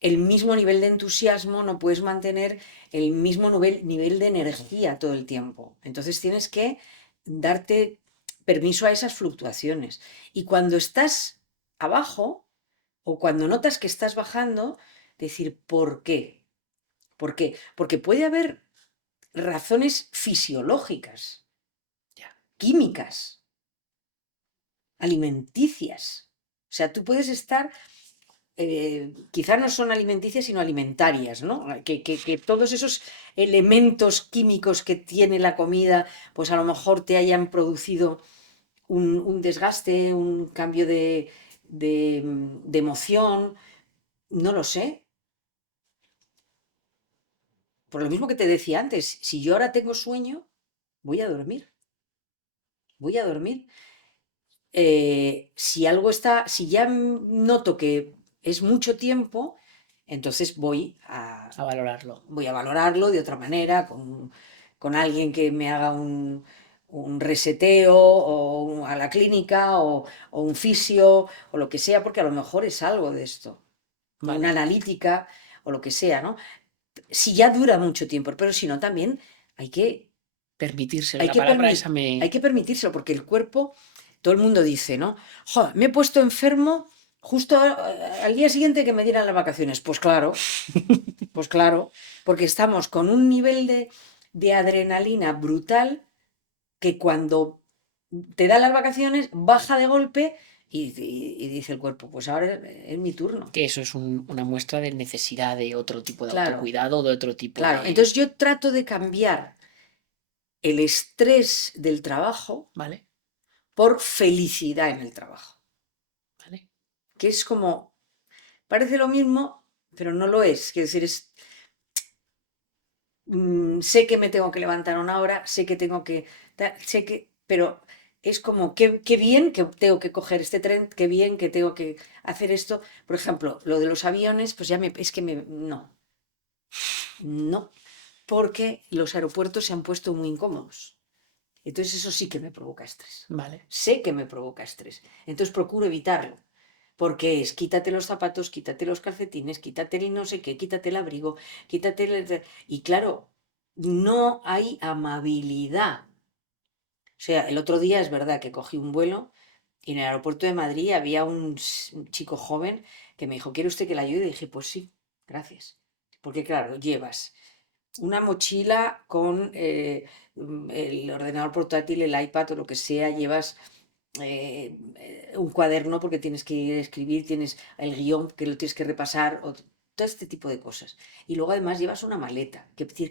el mismo nivel de entusiasmo, no puedes mantener el mismo nivel de energía todo el tiempo. Entonces tienes que darte permiso a esas fluctuaciones. Y cuando estás abajo o cuando notas que estás bajando, decir, ¿por qué? ¿Por qué? Porque puede haber razones fisiológicas, Ya. químicas, alimenticias. O sea, tú puedes estar quizás no son alimenticias, sino alimentarias, ¿no? Que todos esos elementos químicos que tiene la comida, pues a lo mejor te hayan producido un desgaste, un cambio de emoción, no lo sé. Por lo mismo que te decía antes, si yo ahora tengo sueño, voy a dormir, voy a dormir. Si ya noto que es mucho tiempo, entonces A valorarlo. voy a valorarlo de otra manera, con alguien que me haga un reseteo o a la clínica o un fisio o lo que sea, porque a lo mejor es algo de esto, Vale. una analítica o lo que sea, ¿no? Si ya dura mucho tiempo, pero si no, también hay que Permitírselo. hay La que, palabra permi- esa me. hay que permitírselo, porque el cuerpo, todo el mundo dice, ¿no? "Jo, me he puesto enfermo justo al día siguiente que me dieran las vacaciones". Pues claro, porque estamos con un nivel de adrenalina brutal que cuando te dan las vacaciones baja de golpe y dice el cuerpo, pues ahora es mi turno. Que eso es una muestra de necesidad de otro tipo de Claro, autocuidado, de otro tipo claro. de. Entonces yo trato de cambiar el estrés del trabajo ¿Vale? por felicidad en el trabajo. ¿Vale? Que es como, parece lo mismo, pero no lo es. Quiero decir, sé que me tengo que levantar a una hora, sé que tengo que, pero es como, qué bien que tengo que coger este tren, qué bien que tengo que hacer esto. Por ejemplo, lo de los aviones, pues no, porque los aeropuertos se han puesto muy incómodos. Entonces eso sí que me provoca estrés. Vale. Sé que me provoca estrés. Entonces procuro evitarlo. Porque es quítate los zapatos, quítate los calcetines, quítate el no sé qué, quítate el abrigo, quítate el... Y claro, no hay amabilidad. O sea, el otro día es verdad que cogí un vuelo y en el aeropuerto de Madrid había un chico joven que me dijo, ¿quiere usted que le ayude? Y dije, pues sí, gracias. Porque claro, llevas una mochila con el ordenador portátil, el iPad o lo que sea, llevas un cuaderno porque tienes que ir a escribir, tienes el guión que lo tienes que repasar, todo este tipo de cosas. Y luego además llevas una maleta que tiene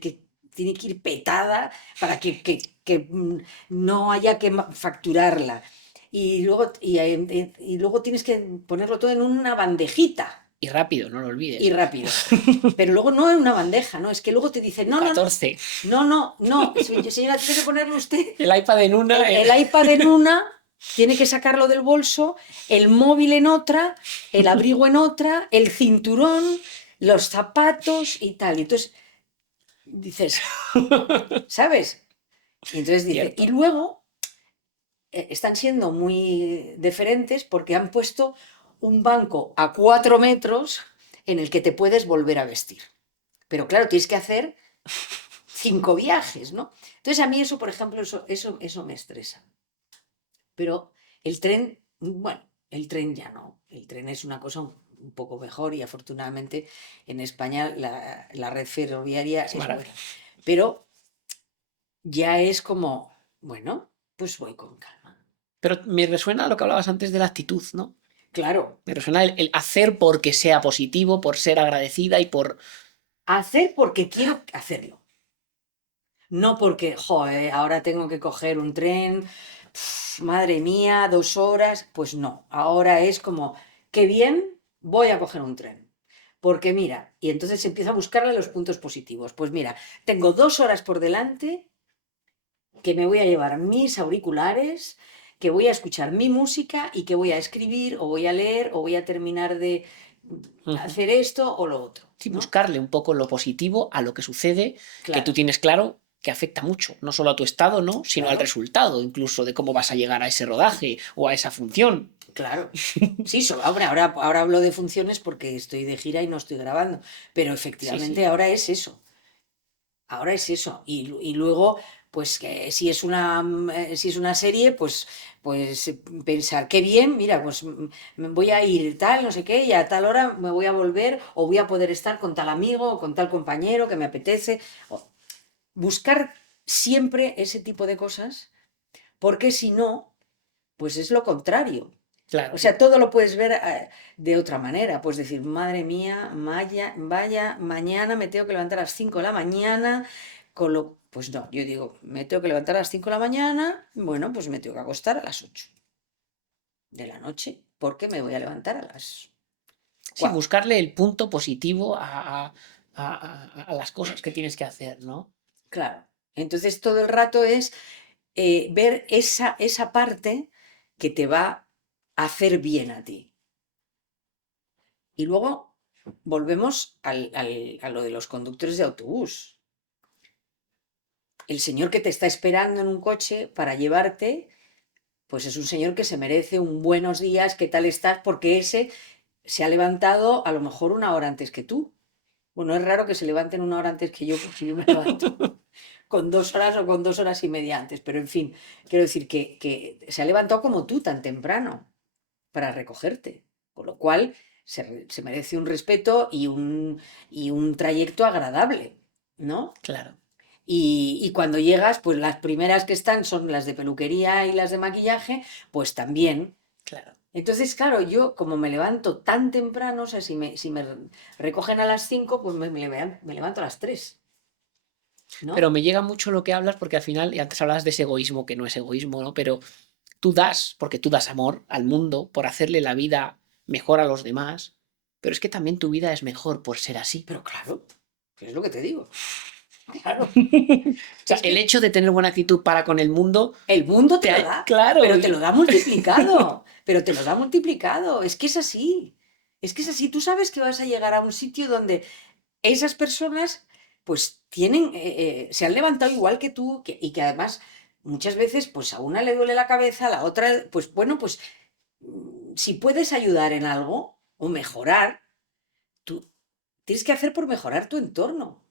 que ir petada para que no haya que facturarla. Y luego tienes que ponerlo todo en una bandejita. Y rápido, no lo olvides. Y rápido. Pero luego no en una bandeja, ¿no? Es que luego te dicen, no, no, no, 14. no, señora, tiene que ponerle usted El iPad en una. el iPad en una, tiene que sacarlo del bolso, el móvil en otra, el abrigo en otra, el cinturón, los zapatos y tal. Y entonces dices, ¿sabes? Y entonces dice, Cierto. y luego están siendo muy deferentes porque han puesto un banco a 4 metros en el que te puedes volver a vestir. Pero claro, tienes que hacer 5 viajes, ¿no? Entonces a mí eso, por ejemplo, eso me estresa. Pero el tren, bueno, el tren ya no. El tren es una cosa un poco mejor y afortunadamente en España la red ferroviaria Es es buena. maravilloso. Pero ya es como, bueno, pues voy con calma. Pero me resuena lo que hablabas antes de la actitud, ¿no? Claro, Me resuena el hacer porque sea positivo, por ser agradecida y por... hacer porque quiero hacerlo. No porque, joder, ahora tengo que coger un tren, madre mía, 2 horas. Pues no, ahora es como, qué bien, voy a coger un tren. Porque mira, y entonces empieza a buscarle los puntos positivos. Pues mira, tengo 2 horas por delante que me voy a llevar mis auriculares, que voy a escuchar mi música y que voy a escribir o voy a leer o voy a terminar de Ujú. hacer esto o lo otro, Sí, ¿no? buscarle un poco lo positivo a lo que sucede, que tú Claro, tienes claro que afecta mucho, no solo a tu estado, ¿no? Sino al claro. resultado, incluso de cómo vas a llegar a ese rodaje o a esa función. Claro. Sí, ahora hablo de funciones porque estoy de gira y no estoy grabando, pero Sí, efectivamente sí. ahora es eso. Ahora es eso. Y luego, pues que si es una serie, pues pensar, qué bien, mira, pues me voy a ir tal, no sé qué, y a tal hora me voy a volver o voy a poder estar con tal amigo o con tal compañero que me apetece. Buscar siempre ese tipo de cosas, porque si no, pues es lo contrario. O Claro. sea, todo lo puedes ver de otra manera. Puedes decir, madre mía, vaya, mañana me tengo que levantar a las 5 de la mañana. Pues no, yo digo, me tengo que levantar a las 5 de la mañana, bueno, pues me tengo que acostar a las 8 de la noche, porque me voy a levantar a las Sí, 4. buscarle el punto positivo a las cosas que tienes que hacer, ¿no? Claro. Entonces todo el rato es ver esa parte que te va a hacer bien a ti. Y luego volvemos a lo de los conductores de autobús. El señor que te está esperando en un coche para llevarte, pues es un señor que se merece un buenos días, ¿qué tal estás? Porque ese se ha levantado a lo mejor 1 hora antes que tú. Bueno, es raro que se levanten 1 hora antes que yo, porque yo me levanto con 2 horas o con 2 horas y media antes. Pero en fin, quiero decir que se ha levantado como tú tan temprano para recogerte. Con lo cual se merece un respeto y un trayecto agradable, ¿no? Claro, Y cuando llegas, pues las primeras que están son las de peluquería y las de maquillaje, pues también. claro. Entonces, claro, yo como me levanto tan temprano, o sea, si me recogen a las 5 pues me levanto a las 3, Pero ¿no? me llega mucho lo que hablas porque al final, y antes hablabas de ese egoísmo que no es egoísmo, ¿no? Pero tú das, porque tú das amor al mundo, por hacerle la vida mejor a los demás, pero es que también tu vida es mejor por ser así. Pero claro, que es lo que te digo. Claro. O sea, Es el que hecho de tener buena actitud para con el mundo, el mundo te te lo ha... da, Claro, pero te lo da multiplicado, pero te lo da multiplicado. Es que es así. Es que es así. Tú sabes que vas a llegar a un sitio donde esas personas pues se han levantado igual que tú y que además muchas veces pues a una le duele la cabeza, a la otra pues bueno, pues si puedes ayudar en algo o mejorar, tú tienes que hacer por mejorar tu entorno.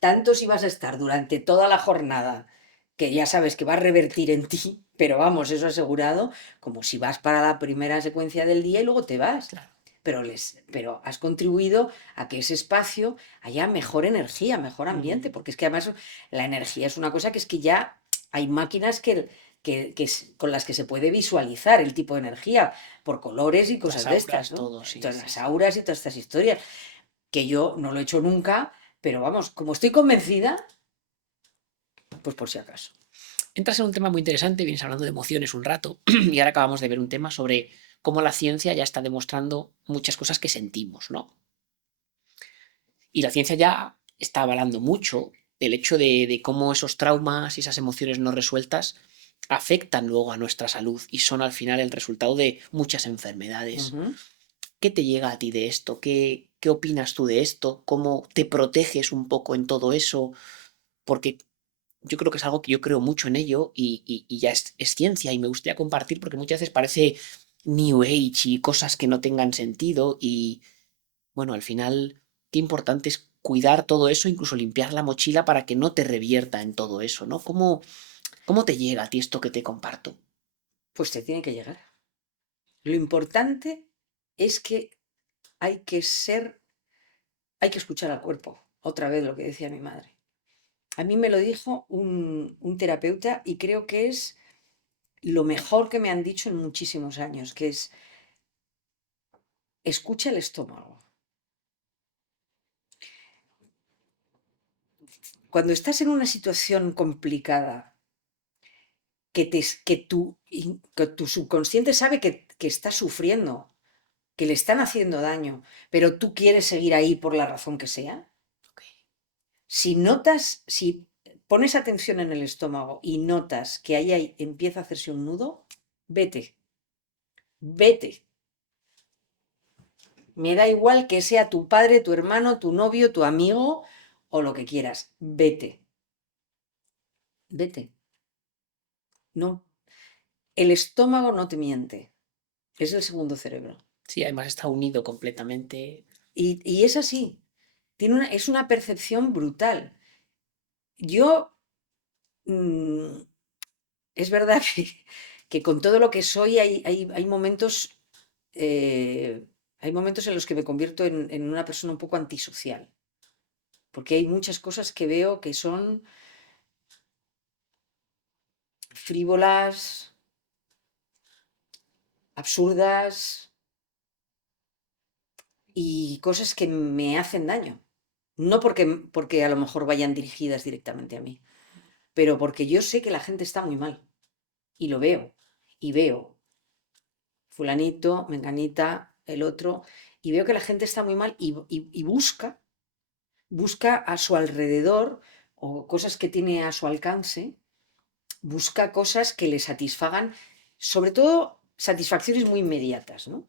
Tanto si vas a estar durante toda la jornada, que ya sabes que va a revertir en ti, pero vamos, eso asegurado, como si vas para la primera secuencia del día y luego te vas. claro. Pero has contribuido a que ese espacio haya mejor energía, mejor ambiente, Mm. porque es que además la energía es una cosa que es que ya hay máquinas con las que se puede visualizar el tipo de energía por colores y Las cosas de estas, auras, ¿no? todo, sí, Entonces sí, las sí. auras y todas estas historias, que yo no lo he hecho nunca, pero vamos, como estoy convencida, pues por si acaso. Entras en un tema muy interesante, vienes hablando de emociones un rato, y ahora acabamos de ver un tema sobre cómo la ciencia ya está demostrando muchas cosas que sentimos, ¿no? Y la ciencia ya está avalando mucho el hecho de cómo esos traumas y esas emociones no resueltas afectan luego a nuestra salud y son al final el resultado de muchas enfermedades. Ujú. ¿Qué te llega a ti de esto? ¿Qué opinas tú de esto? ¿Cómo te proteges un poco en todo eso? Porque yo creo que es algo que yo creo mucho en ello y ya es ciencia y me gustaría compartir porque muchas veces parece New Age y cosas que no tengan sentido y bueno, al final qué importante es cuidar todo eso, incluso limpiar la mochila para que no te revierta en todo eso, ¿no? ¿Cómo te llega a ti esto que te comparto? Pues te tiene que llegar. Lo importante es que hay que escuchar al cuerpo. Otra vez lo que decía mi madre. A mí me lo dijo un terapeuta y creo que es lo mejor que me han dicho en muchísimos años, que es, escucha el estómago. Cuando estás en una situación complicada, que tu subconsciente sabe que estás sufriendo, que le están haciendo daño, pero tú quieres seguir ahí por la razón que sea, Ok. si pones atención en el estómago y notas que ahí empieza a hacerse un nudo, vete, vete. Me da igual que sea tu padre, tu hermano, tu novio, tu amigo o lo que quieras, vete, vete. No, el estómago no te miente, es el segundo cerebro. Sí, además está unido completamente. Y es así, es una percepción brutal. Yo, mm, es verdad que con todo lo que soy hay momentos, hay momentos en los que me convierto en una persona un poco antisocial, porque hay muchas cosas que veo que son frívolas, absurdas y cosas que me hacen daño. No porque a lo mejor vayan dirigidas directamente a mí, pero porque yo sé que la gente está muy mal y lo veo y veo fulanito, menganita, el otro, y veo que la gente está muy mal y busca a su alrededor o cosas que tiene a su alcance, busca cosas que le satisfagan, sobre todo satisfacciones muy inmediatas, ¿no?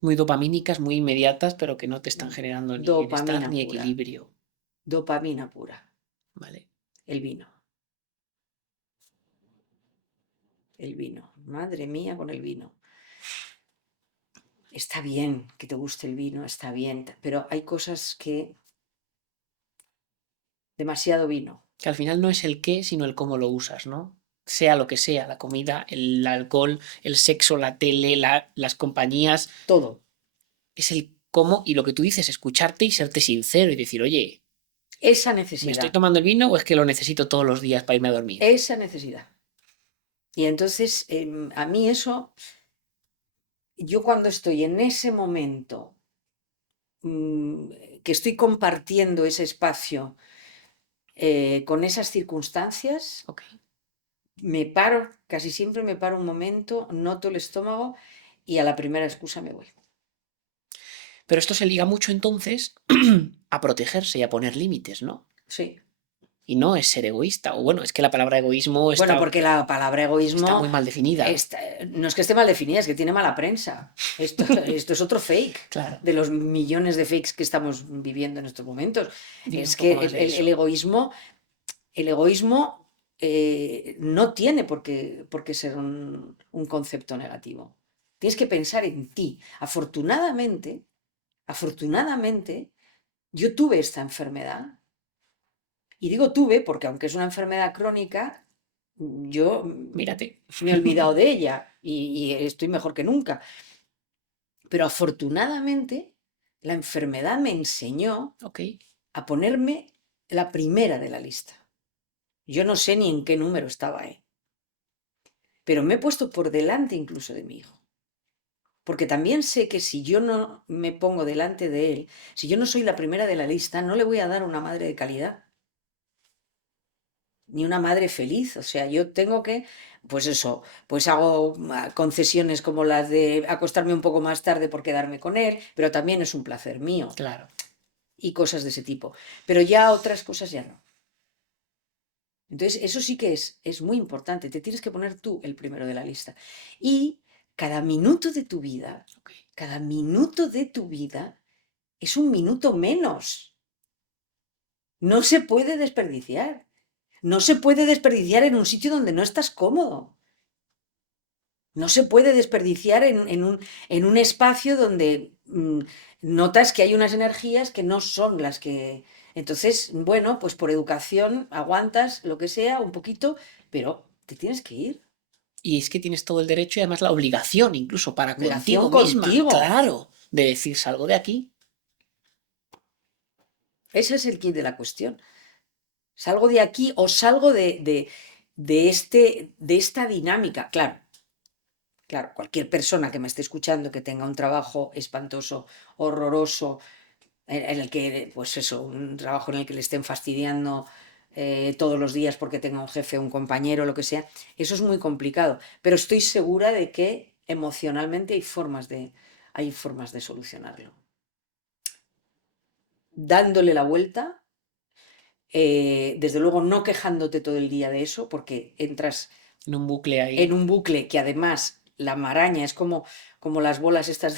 Muy dopamínicas, muy inmediatas, pero que no te están generando ni bienestar Dopamina ni pura, equilibrio. dopamina pura, ¿Vale? el vino. El vino, madre mía con el vino. Está bien que te guste el vino, está bien, pero hay cosas que... Demasiado vino, Que al final no es el qué, sino el cómo lo usas, ¿no? Sea lo que sea, la comida, el alcohol, el sexo, la tele, las compañías, todo. es el cómo y lo que tú dices, escucharte y serte sincero y decir, oye, Esa ¿me estoy necesidad, tomando el vino o es que lo necesito todos los días para irme a dormir? esa necesidad. Y entonces, a mí eso, yo cuando estoy en ese momento, que estoy compartiendo ese espacio con esas circunstancias, Ok. me paro, casi siempre me paro un momento, noto el estómago y a la primera excusa me voy. Pero esto se liga mucho entonces a protegerse y a poner límites, ¿no? Sí. Y no es ser egoísta. O bueno, es que la palabra egoísmo Bueno, está, porque la palabra está egoísmo muy mal definida. no es que esté mal definida, es que tiene mala prensa. Esto es otro fake Claro. de los millones de fakes que estamos viviendo en estos momentos. Dime un Es poco que más de eso. el egoísmo no tiene por qué ser un concepto negativo. Tienes que pensar en ti. Afortunadamente, yo tuve esta enfermedad. Y digo tuve porque aunque es una enfermedad crónica, yo Mírate. me he olvidado de ella y estoy mejor que nunca. Pero afortunadamente, la enfermedad me enseñó Ok. a ponerme la primera de la lista. Yo no sé ni en qué número estaba, pero me he puesto por delante incluso de mi hijo. Porque también sé que si yo no me pongo delante de él, si yo no soy la primera de la lista, no le voy a dar una madre de calidad, ni una madre feliz. O sea, yo tengo que, pues eso, pues hago concesiones como las de acostarme un poco más tarde por quedarme con él, pero también es un placer mío Claro. y cosas de ese tipo. Pero ya otras cosas ya no. Entonces, eso sí que es muy importante. Te tienes que poner tú el primero de la lista. Y cada minuto de tu vida, Ok. cada minuto de tu vida es un minuto menos. No se puede desperdiciar. No se puede desperdiciar en un sitio donde no estás cómodo. No se puede desperdiciar en un espacio donde notas que hay unas energías que no son las que... Entonces, bueno, pues por educación aguantas lo que sea, un poquito, pero te tienes que ir. Y es que tienes todo el derecho y además la obligación, incluso para Obligación contigo misma, contigo. claro, de decir salgo de aquí. Ese es el kit de la cuestión. Salgo de aquí o salgo de esta dinámica. Claro, cualquier persona que me esté escuchando que tenga un trabajo espantoso, horroroso, en el que, pues eso, un trabajo en el que le estén fastidiando todos los días porque tenga un jefe, un compañero, lo que sea, eso es muy complicado. Pero estoy segura de que emocionalmente hay formas de solucionarlo. Dándole la vuelta, desde luego no quejándote todo el día de eso, porque entras En un bucle ahí. en un bucle que además la maraña es como las bolas estas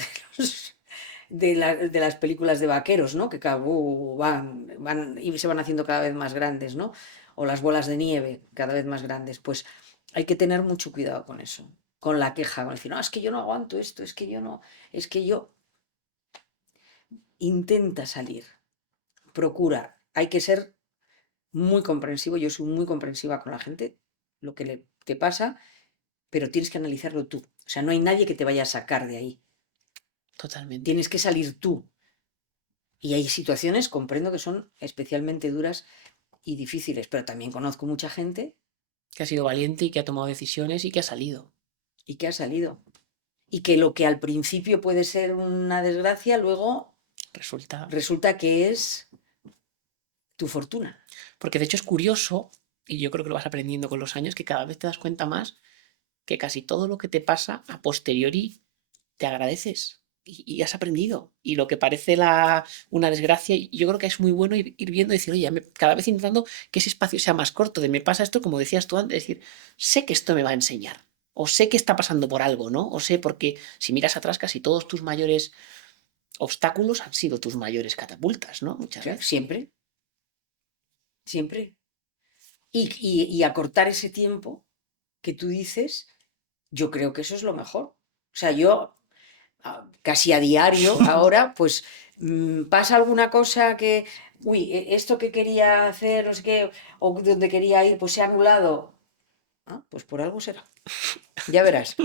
de las películas de vaqueros, ¿no? Que van y se van haciendo cada vez más grandes, ¿no? O las bolas de nieve cada vez más grandes. Pues hay que tener mucho cuidado con eso, con la queja, con decir, no, es que yo no aguanto esto, es que yo no, es que yo... Intenta salir, procura, hay que ser muy comprensivo, yo soy muy comprensiva con la gente, lo que te pasa, pero tienes que analizarlo tú. O sea, no hay nadie que te vaya a sacar de ahí. Totalmente. Tienes que salir tú. Y hay situaciones, comprendo que son especialmente duras y difíciles, pero también conozco mucha gente Que ha sido valiente y que ha tomado decisiones y que ha salido. y que ha salido. Y que lo que al principio puede ser una desgracia, luego Resulta. resulta que es tu fortuna. Porque de hecho es curioso, y yo creo que lo vas aprendiendo con los años, que cada vez te das cuenta más que casi todo lo que te pasa a posteriori te agradeces y has aprendido. Y lo que parece una desgracia, yo creo que es muy bueno ir viendo y decir, oye, cada vez intentando que ese espacio sea más corto, de me pasa esto, como decías tú antes, decir, sé que esto me va a enseñar, o sé que está pasando por algo, ¿no? O sé porque si miras atrás casi todos tus mayores obstáculos han sido tus mayores catapultas, ¿no? Muchas O sea, veces. siempre, siempre. Y acortar ese tiempo que tú dices, yo creo que eso es lo mejor. O sea, yo casi a diario ahora, pues pasa alguna cosa que, uy, esto que quería hacer, no sé qué, o donde quería ir, pues se ha anulado. Ah, pues por algo será. Ya verás.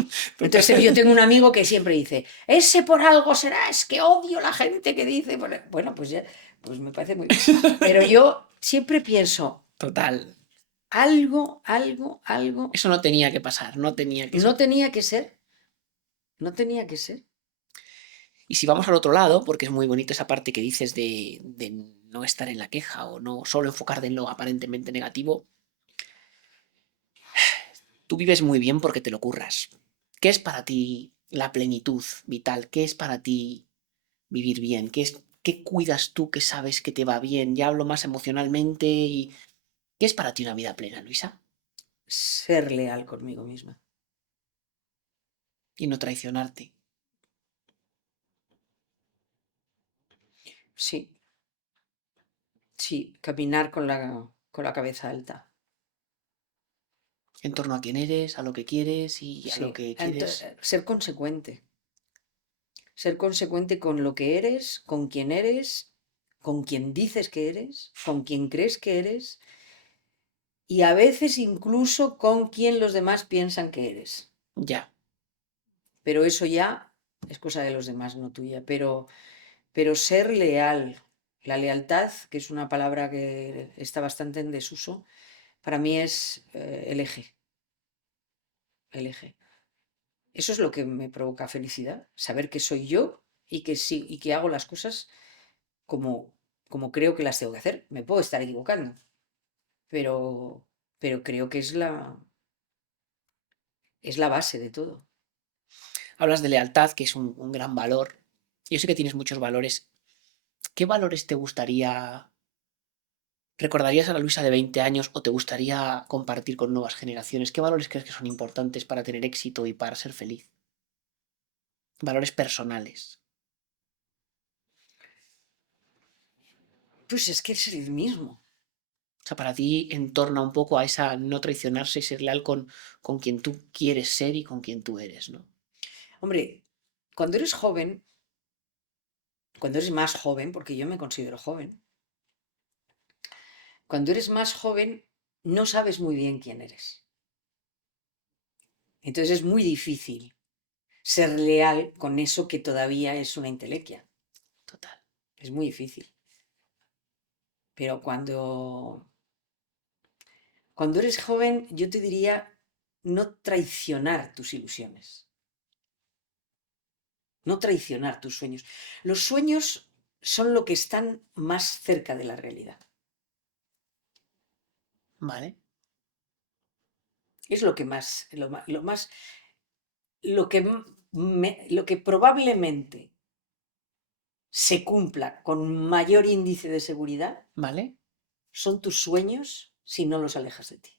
Entonces yo tengo un amigo que siempre dice, ese por algo será, es que odio la gente que dice, bueno, pues ya, pues me parece muy bien. Pero yo siempre pienso, Total. algo, Eso no tenía que pasar, no tenía que ser. no tenía que ser, no tenía que ser. Y si vamos al otro lado, porque es muy bonito esa parte que dices de no estar en la queja o no solo enfocarte en lo aparentemente negativo, tú vives muy bien porque te lo curras. ¿Qué es para ti la plenitud vital? ¿Qué es para ti vivir bien? ¿Qué cuidas tú que sabes que te va bien? Ya hablo más emocionalmente y ¿qué es para ti una vida plena, Luisa? Ser leal conmigo misma. Y no traicionarte. Sí, sí, caminar con la cabeza alta. En torno a quién eres, a lo que quieres y a lo Sí, que quieres. ser consecuente. Ser consecuente con lo que eres, con quien dices que eres, con quien crees que eres y a veces incluso con quien los demás piensan que eres. Ya, Pero eso ya es cosa de los demás, no tuya. Pero ser leal, la lealtad, que es una palabra que está bastante en desuso, para mí es el eje, el eje. Eso es lo que me provoca felicidad, saber que soy yo y que sí, y que hago las cosas como, como creo que las tengo que hacer. Me puedo estar equivocando, pero, pero creo que es la base de todo. hablas de lealtad, que es un gran valor. Yo sé que tienes muchos valores. ¿Qué valores te gustaría, recordarías a la Luisa de 20 años o te gustaría compartir con nuevas generaciones? ¿Qué valores crees que son importantes para tener éxito y para ser feliz? Valores personales. Pues es que es el mismo. O sea, para ti entorna un poco a esa no traicionarse y ser leal con quien tú quieres ser y con quien tú eres, ¿no? Hombre, cuando eres joven, cuando eres más joven, porque yo me considero joven, cuando eres más joven no sabes muy bien quién eres. Entonces es muy difícil ser leal con eso que todavía es una intelequia. Total. Es muy difícil. Pero Cuando eres joven, yo te diría no traicionar tus ilusiones, no traicionar tus sueños. Los sueños son lo que están más cerca de la realidad. ¿Vale? Es lo que más, lo que probablemente se cumpla con mayor índice de seguridad ¿Vale? son tus sueños si no los alejas de ti,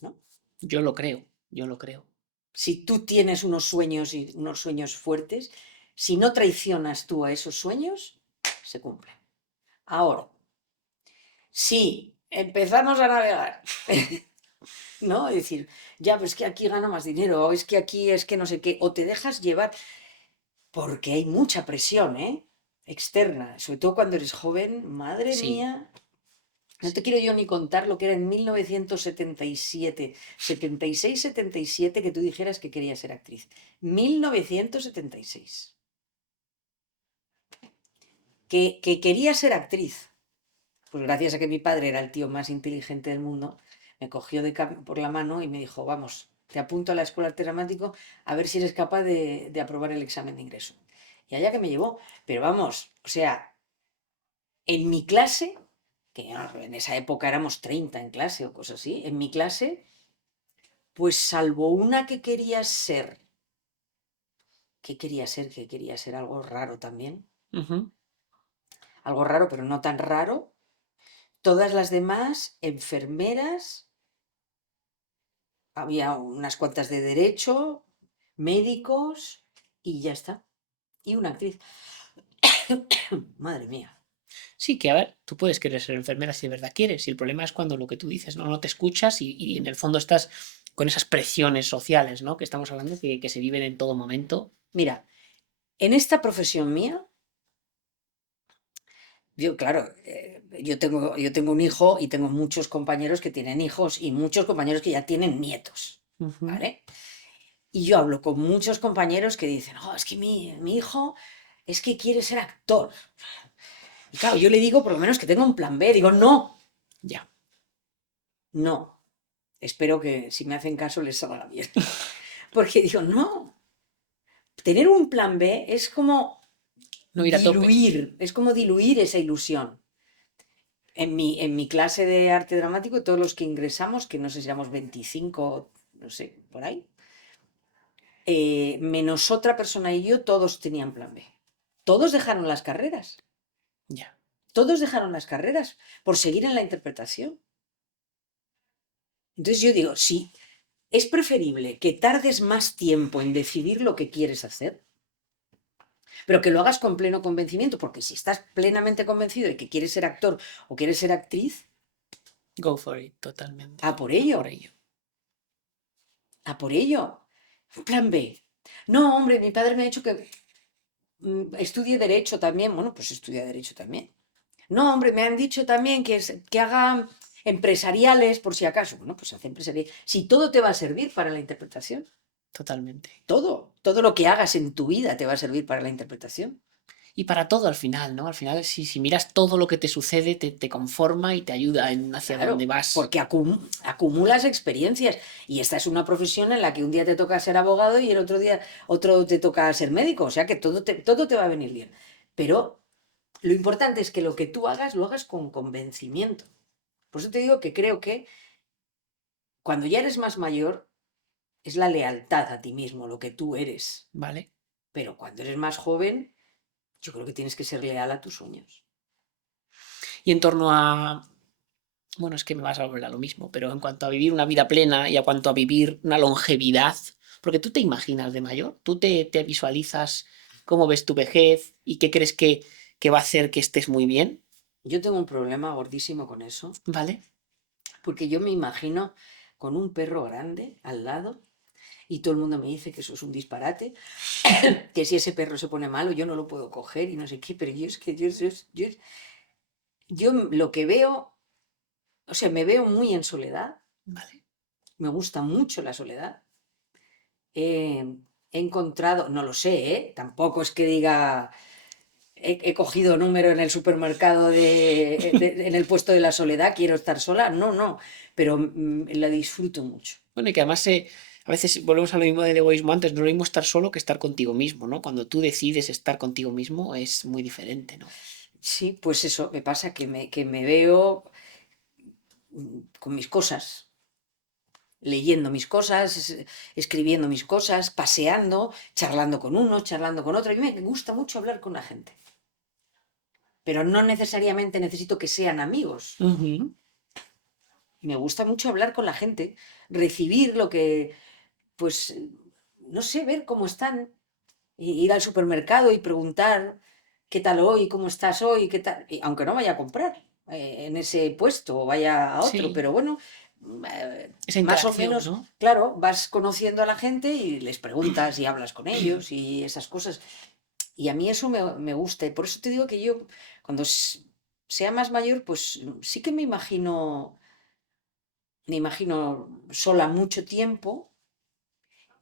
¿no? Yo lo creo, yo lo creo. Si tú tienes unos sueños y unos sueños fuertes, si no traicionas tú a esos sueños, se cumplen. Ahora, si empezamos a navegar, ¿no? Es decir, ya, pues es que aquí gano más dinero, o es que aquí es que no sé qué, o te dejas llevar, porque hay mucha presión, ¿eh? Externa, sobre todo cuando eres joven, madre Sí, mía. No sí. te quiero yo ni contar lo que era en 1977, 76, 77, que tú dijeras que querías ser actriz. 1976. Que quería ser actriz. Pues gracias a que mi padre era el tío más inteligente del mundo, me cogió por la mano y me dijo, vamos, te apunto a la escuela de arte dramático a ver si eres capaz de aprobar el examen de ingreso. Y allá que me llevó. Pero vamos, o sea, en mi clase, que en esa época éramos 30 en clase o cosas así, en mi clase, pues salvo una que quería ser algo raro también, Ujú. algo raro, pero no tan raro, todas las demás, enfermeras, había unas cuantas de derecho, médicos y ya está. Y una actriz. Madre mía. Sí, que a ver, tú puedes querer ser enfermera si de verdad quieres, y el problema es cuando lo que tú dices no te escuchas y en el fondo estás con esas presiones sociales, ¿no? Que estamos hablando, que se viven en todo momento. Mira, en esta profesión mía, yo, claro, yo tengo un hijo y tengo muchos compañeros que tienen hijos y muchos compañeros que ya tienen nietos, Ujú. ¿vale? Y yo hablo con muchos compañeros que dicen, oh, es que mi hijo es que quiere ser actor. Y claro, yo le digo por lo menos que tenga un plan B. Digo, no, Ya. no. Espero que si me hacen caso les salga bien. Porque digo, no. Tener un plan B es como No ir a tope. diluir esa ilusión. En mi clase de arte dramático, todos los que ingresamos, que no sé si éramos 25, no sé, por ahí, menos otra persona y yo, todos tenían plan B. Todos dejaron las carreras. Ya. Todos dejaron las carreras por seguir en la interpretación. Entonces yo digo, si es preferible que tardes más tiempo en decidir lo que quieres hacer, pero que lo hagas con pleno convencimiento, porque si estás plenamente convencido de que quieres ser actor o quieres ser actriz, Go for it, totalmente. a por A por ello, ello. a por ello. Plan B. No, hombre, mi padre me ha dicho que estudie Derecho también. Bueno, pues estudia Derecho también. No, hombre, me han dicho también que haga empresariales por si acaso. Bueno, pues hace empresariales. Si todo te va a servir para la interpretación. Totalmente. Todo lo que hagas en tu vida te va a servir para la interpretación. Y para todo al final, ¿no? Al final, si miras todo lo que te sucede, te conforma y te ayuda en hacia Claro, dónde vas. porque acumulas experiencias y esta es una profesión en la que un día te toca ser abogado y el otro día otro te toca ser médico, o sea que todo te va a venir bien. Pero lo importante es que lo que tú hagas lo hagas con convencimiento. Por eso te digo que creo que cuando ya eres más mayor es la lealtad a ti mismo, lo que tú eres. ¿Vale? Pero cuando eres más joven, yo creo que tienes que ser leal a tus sueños. Y en torno a, bueno, es que me vas a volver a lo mismo, pero en cuanto a vivir una vida plena y a cuanto a vivir una longevidad, porque tú te imaginas de mayor, tú te visualizas cómo ves tu vejez y qué crees que va a hacer que estés muy bien, Yo tengo un problema gordísimo con eso, ¿vale? porque yo me imagino con un perro grande al lado y todo el mundo me dice que eso es un disparate, que si ese perro se pone malo yo no lo puedo coger y no sé qué, pero yo es que yo lo que veo, o sea, me veo muy en soledad, ¿Vale? me gusta mucho la soledad. He encontrado, no lo sé, ¿eh? Tampoco es que diga, he cogido número en el supermercado en el puesto de la soledad, quiero estar sola. No, pero la disfruto mucho. Bueno, y que además a veces volvemos a lo mismo del egoísmo antes, no es lo mismo estar solo que estar contigo mismo, ¿no? Cuando tú decides estar contigo mismo es muy diferente, ¿no? Sí, pues eso, me pasa que me veo con mis cosas, leyendo mis cosas, escribiendo mis cosas, paseando, charlando con uno, charlando con otro. A mí me gusta mucho hablar con la gente, pero no necesariamente necesito que sean amigos. Ujú. Me gusta mucho hablar con la gente, recibir lo que, pues, no sé, ver cómo están, ir al supermercado y preguntar qué tal hoy, cómo estás hoy, qué tal, aunque no vaya a comprar en ese puesto o vaya a otro, Sí, pero bueno, esa más o interacción, menos, ¿no? claro, vas conociendo a la gente y les preguntas y hablas con ellos y esas cosas. Y a mí eso me gusta. Y por eso te digo que yo, cuando sea más mayor, pues sí que me imagino sola mucho tiempo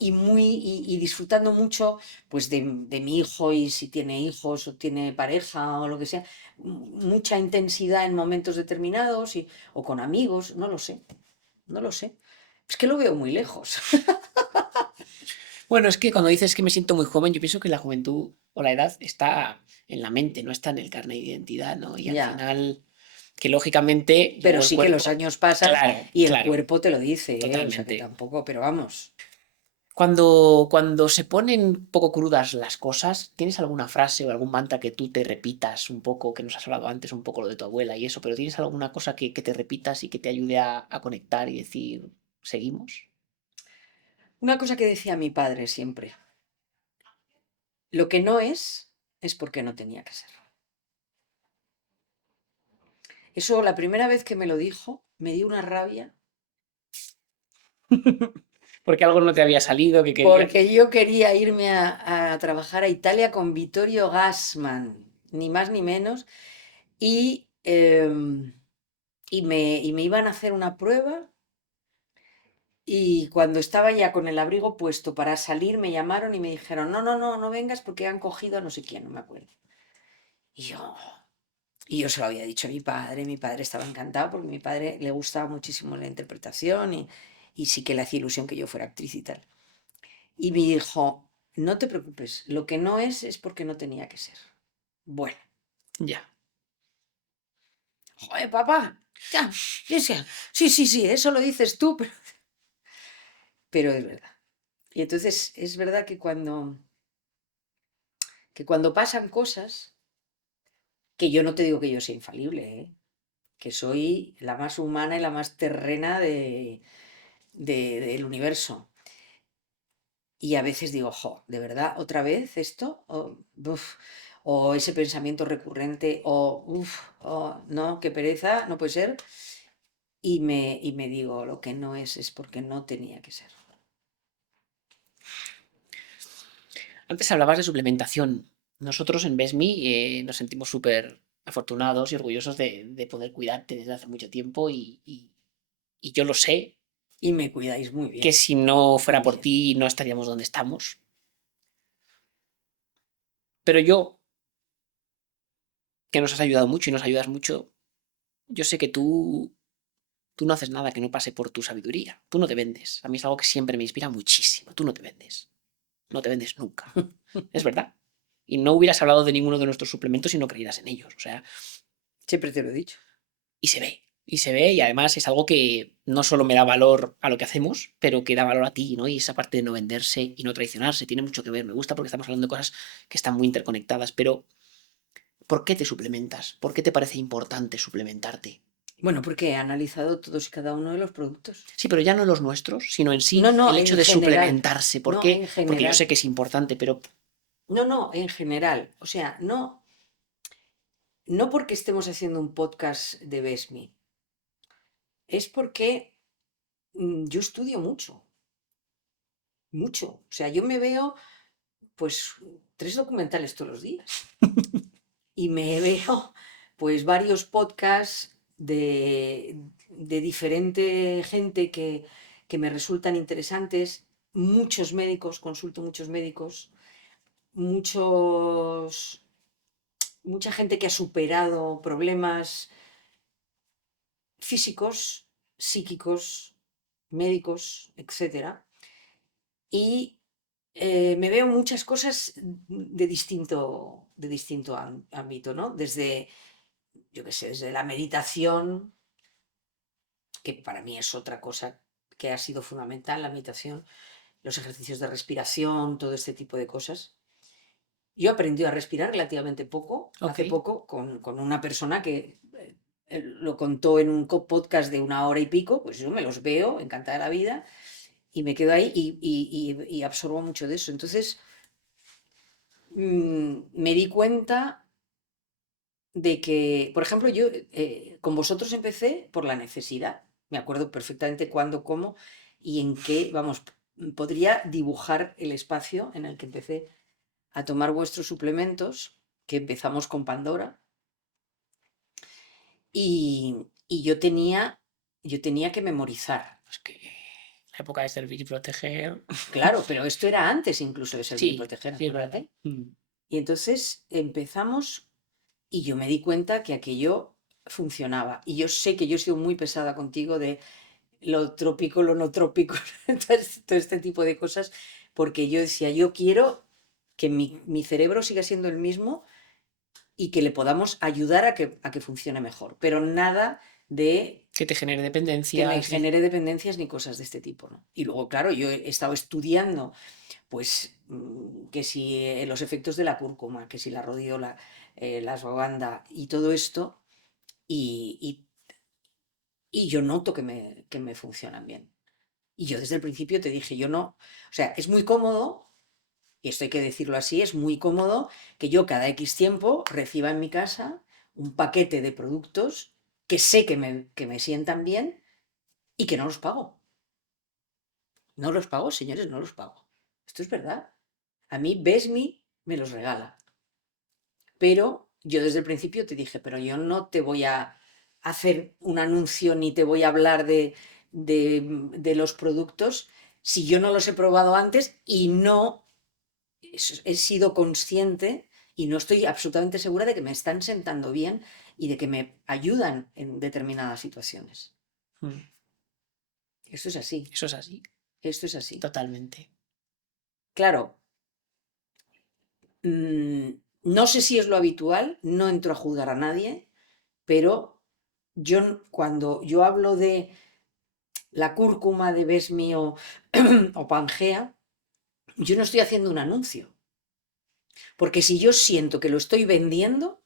y disfrutando mucho pues de mi hijo y si tiene hijos o tiene pareja o lo que sea, mucha intensidad en momentos determinados o con amigos, no lo sé. Es que lo veo muy lejos. Bueno, es que cuando dices que me siento muy joven, yo pienso que la juventud o la edad está en la mente, no está en el carnet de identidad, ¿no? Y al Ya, final, que lógicamente pero luego el sí que los cuerpo, años pasan claro, y el claro, cuerpo te lo dice, ¿eh? O sea que totalmente. tampoco, pero vamos. Cuando se ponen un poco crudas las cosas, ¿tienes alguna frase o algún mantra que tú te repitas un poco, que nos has hablado antes un poco lo de tu abuela y eso, pero tienes alguna cosa que te repitas y que te ayude a conectar y decir, seguimos? Una cosa que decía mi padre siempre, lo que no es porque no tenía que ser. Eso la primera vez que me lo dijo, me dio una rabia, Porque algo no te había salido, que querías. porque yo quería irme a trabajar a Italia con Vittorio Gassman, ni más ni menos, y, y me iban a hacer una prueba. Y cuando estaba ya con el abrigo puesto para salir, me llamaron y me dijeron, no, no, no, no vengas porque han cogido a no sé quién, no me acuerdo. Y yo, y yo se lo había dicho a mi padre estaba encantado porque a mi padre le gustaba muchísimo la interpretación y sí que le hacía ilusión que yo fuera actriz y tal. Y me dijo, no te preocupes, lo que no es porque no tenía que ser. Bueno, Ya. joder, papá, ya, sí, eso lo dices tú, pero es verdad. Y entonces es verdad que cuando pasan cosas, que yo no te digo que yo sea infalible, ¿eh? Que soy la más humana y la más terrena del universo. Y a veces digo, jo, ¿de verdad otra vez esto? O ese pensamiento recurrente, no, qué pereza, no puede ser. Y me digo, lo que no es porque no tenía que ser. Antes hablabas de suplementación. Nosotros en Besmi nos sentimos súper afortunados y orgullosos de poder cuidarte desde hace mucho tiempo y yo lo sé, Y me cuidáis muy que bien, si no fuera muy por bien. ti no estaríamos donde estamos. Pero yo, que nos has ayudado mucho y nos ayudas mucho, yo sé que tú no haces nada que no pase por tu sabiduría. Tú no te vendes. A mí es algo que siempre me inspira muchísimo. Tú no te vendes. No te vendes nunca. Es verdad. Y no hubieras hablado de ninguno de nuestros suplementos si no creyeras en ellos. O sea, Siempre te lo he dicho. y se ve. Y se ve, y además es algo que no solo me da valor a lo que hacemos, pero que da valor a ti, ¿no? Y esa parte de no venderse y no traicionarse tiene mucho que ver. Me gusta porque estamos hablando de cosas que están muy interconectadas, pero ¿por qué te suplementas? ¿Por qué te parece importante suplementarte? Bueno, porque he analizado todos y cada uno de los productos. Sí, pero ya no los nuestros, sino en sí No, no, el hecho en de general. suplementarse. ¿Por No, qué? en Porque yo sé general. que es importante, pero No, no, en general. O sea, no porque estemos haciendo un podcast de Besme, es porque yo estudio mucho, mucho. O sea, yo me veo pues 3 documentales todos los días y me veo pues varios podcasts de diferente gente que me resultan interesantes, muchos médicos, consulto muchos médicos, muchos mucha gente que ha superado problemas físicos, psíquicos, médicos, etcétera, y me veo muchas cosas de distinto ámbito, ¿no? Desde, yo qué sé, desde la meditación, que para mí es otra cosa que ha sido fundamental, la meditación, los ejercicios de respiración, todo este tipo de cosas. Yo aprendí a respirar relativamente poco, Ok. hace poco, con una persona que lo contó en un podcast de 1 hora y pico, pues yo me los veo, encantada de la vida, y me quedo ahí y absorbo mucho de eso. Entonces, me di cuenta de que, por ejemplo, yo con vosotros empecé por la necesidad. Me acuerdo perfectamente cuándo, cómo y en qué, vamos, podría dibujar el espacio en el que empecé a tomar vuestros suplementos, que empezamos con Pandora, y yo tenía que memorizar. Es que la época de servir y proteger. Claro, pero esto era antes incluso de Servir y Sí, Proteger, sí, es verdad. acuérdate. Y entonces empezamos y yo me di cuenta que aquello funcionaba. Y yo sé que yo he sido muy pesada contigo de lo trópico, lo no trópico, todo este tipo de cosas, porque yo decía, yo quiero que mi cerebro siga siendo el mismo y que le podamos ayudar a que funcione mejor, pero nada de Que te genere que me dependencias. genere dependencias ni cosas de este tipo, ¿no? Y luego, claro, yo he estado estudiando, pues, que si los efectos de la cúrcuma, que si la rodiola, la ashwagandha y todo esto, y, y- y yo noto que me funcionan bien. Y yo desde el principio te dije, yo no, o sea, es muy cómodo, y esto hay que decirlo así, es muy cómodo que yo cada X tiempo reciba en mi casa un paquete de productos que sé que me sientan bien y que no los pago. No los pago, señores, no los pago. Esto es verdad. A mí Besmi me los regala. Pero yo desde el principio te dije, pero yo no te voy a hacer un anuncio ni te voy a hablar de los productos si yo no los he probado antes y no he sido consciente y no estoy absolutamente segura de que me están sentando bien y de que me ayudan en determinadas situaciones. Mm, Esto es así, Eso es así, esto es así. totalmente. Claro, no sé si es lo habitual, no entro a juzgar a nadie, pero cuando yo hablo de la cúrcuma de Besmi o Pangea, yo no estoy haciendo un anuncio, porque si yo siento que lo estoy vendiendo,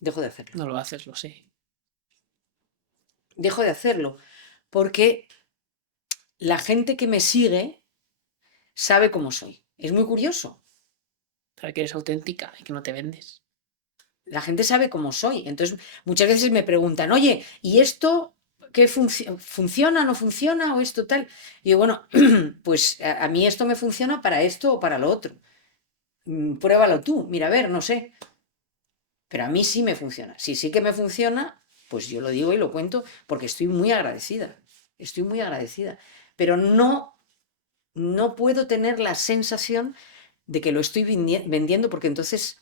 dejo de hacerlo. No lo haces, lo sé. Dejo de hacerlo, porque la gente que me sigue sabe cómo soy. Es muy curioso. Sabe que eres auténtica y que no te vendes. La gente sabe cómo soy. Entonces, muchas veces me preguntan, oye, ¿y esto qué funciona, no funciona o esto tal? Y yo, bueno, pues a mí esto me funciona para esto o para lo otro. Pruébalo tú, mira, a ver, no sé. Pero a mí sí me funciona. Si sí que me funciona, pues yo lo digo y lo cuento porque estoy muy agradecida. Estoy muy agradecida. Pero no puedo tener la sensación de que lo estoy vendiendo porque entonces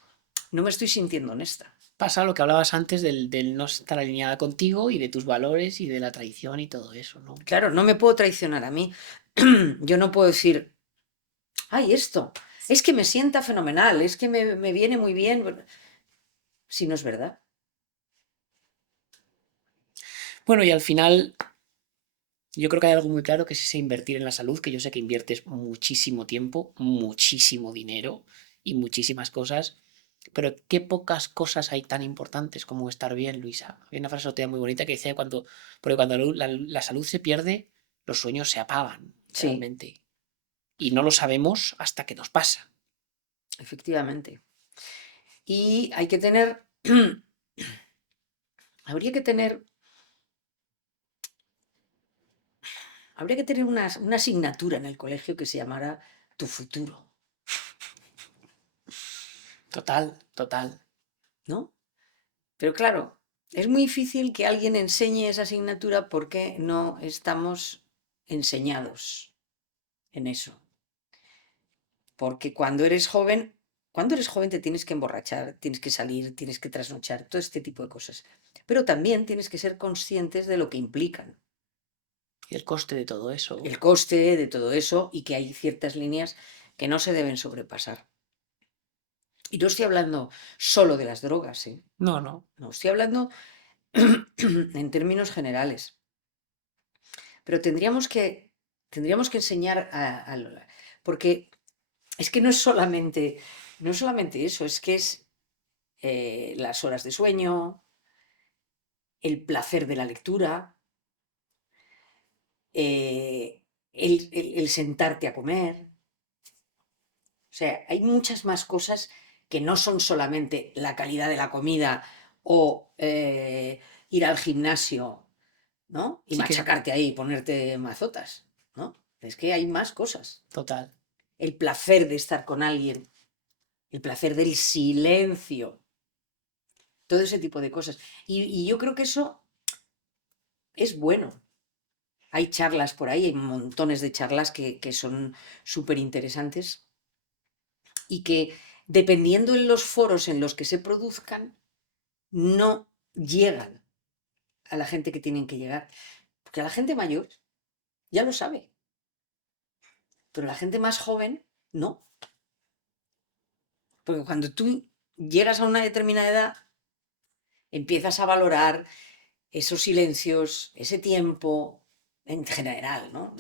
no me estoy sintiendo honesta. Pasa lo que hablabas antes del no estar alineada contigo y de tus valores y de la tradición y todo eso, ¿no? Claro, no me puedo traicionar a mí. Yo no puedo decir, ay, esto, es que me sienta fenomenal, es que me viene muy bien, si no es verdad. Bueno, y al final yo creo que hay algo muy claro que es ese invertir en la salud, que yo sé que inviertes muchísimo tiempo, muchísimo dinero y muchísimas cosas, pero qué pocas cosas hay tan importantes como estar bien, Luisa. Hay una frase muy bonita que decía porque cuando la salud se pierde, los sueños se apagan, Sí, realmente. Y no lo sabemos hasta que nos pasa. efectivamente. Y hay que tener, habría que tener, habría que tener una asignatura en el colegio que se llamara Tu futuro, Total, total. ¿no? Pero claro, es muy difícil que alguien enseñe esa asignatura porque no estamos enseñados en eso. Porque cuando eres joven Cuando eres joven te tienes que emborrachar, tienes que salir, tienes que trasnochar, todo este tipo de cosas. Pero también tienes que ser conscientes de lo que implican, Y el coste de todo eso. el coste de todo eso y que hay ciertas líneas que no se deben sobrepasar. Y no estoy hablando solo de las drogas, ¿eh? No, no. No, estoy hablando en términos generales. Pero tendríamos que enseñar porque es que no es solamente eso, es que es las horas de sueño, el placer de la lectura, el sentarte a comer. O sea, hay muchas más cosas que no son solamente la calidad de la comida o ir al gimnasio, ¿no? Y Sí que es machacarte ahí, ponerte mazotas, ¿no? Es que hay más cosas. total. El placer de estar con alguien, el placer del silencio, todo ese tipo de cosas. Y yo creo que eso es bueno. Hay charlas por ahí, hay montones de charlas que son súper interesantes y que dependiendo en los foros en los que se produzcan, no llegan a la gente que tienen que llegar. Porque la gente mayor ya lo sabe, pero la gente más joven no. Porque cuando tú llegas a una determinada edad, empiezas a valorar esos silencios, ese tiempo, en general, ¿no?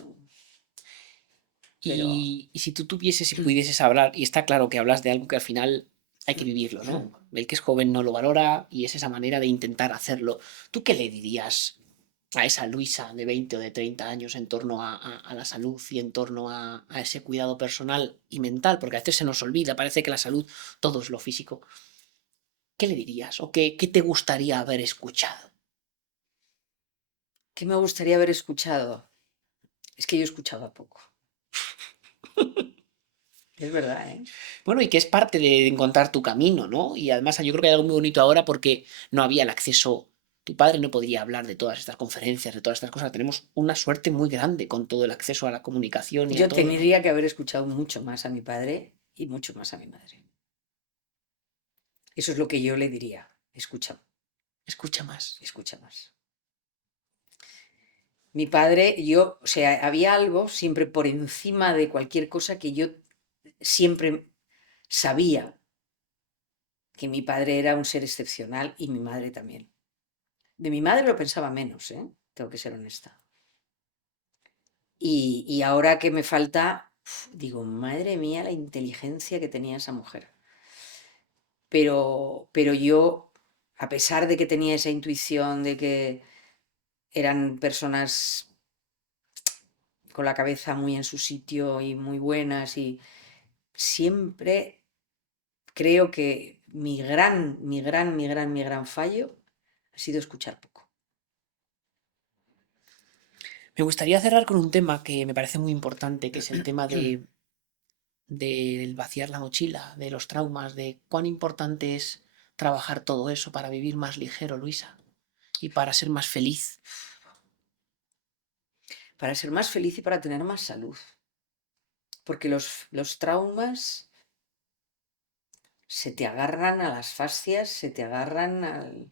Pero Y si tú tuvieses y pudieses hablar, y está claro que hablas de algo que al final hay que vivirlo, ¿no? El que es joven no lo valora y es esa manera de intentar hacerlo. ¿Tú qué le dirías a esa Luisa de 20 o de 30 años en torno a la salud y en torno a ese cuidado personal y mental? Porque a veces se nos olvida, parece que la salud todo es lo físico. ¿Qué le dirías o qué te gustaría haber escuchado? ¿qué me gustaría haber escuchado? Es que yo escuchaba poco. Es verdad, ¿eh? Bueno, y que es parte de encontrar tu camino, ¿no? Y además yo creo que hay algo muy bonito ahora porque no había el acceso. Tu padre no podría hablar de todas estas conferencias, de todas estas cosas. Tenemos una suerte muy grande con todo el acceso a la comunicación y a Yo todo, ¿no? tendría que haber escuchado mucho más a mi padre y mucho más a mi madre. Eso es lo que yo le diría. Escucha, Escucha más. escucha más. Mi padre, o sea, había algo siempre por encima de cualquier cosa que yo siempre sabía que mi padre era un ser excepcional y mi madre también. De mi madre lo pensaba menos, ¿eh? Tengo que ser honesta. Y ahora que me falta, digo, madre mía, la inteligencia que tenía esa mujer. Pero yo, a pesar de que tenía esa intuición de que eran personas con la cabeza muy en su sitio y muy buenas, y siempre creo que mi gran fallo ha sido escuchar poco. Me gustaría cerrar con un tema que me parece muy importante, que es el tema del vaciar la mochila, de los traumas, de cuán importante es trabajar todo eso para vivir más ligero, Luisa, y para ser más feliz. Para ser más feliz y para tener más salud. Porque los traumas se te agarran a las fascias, se te agarran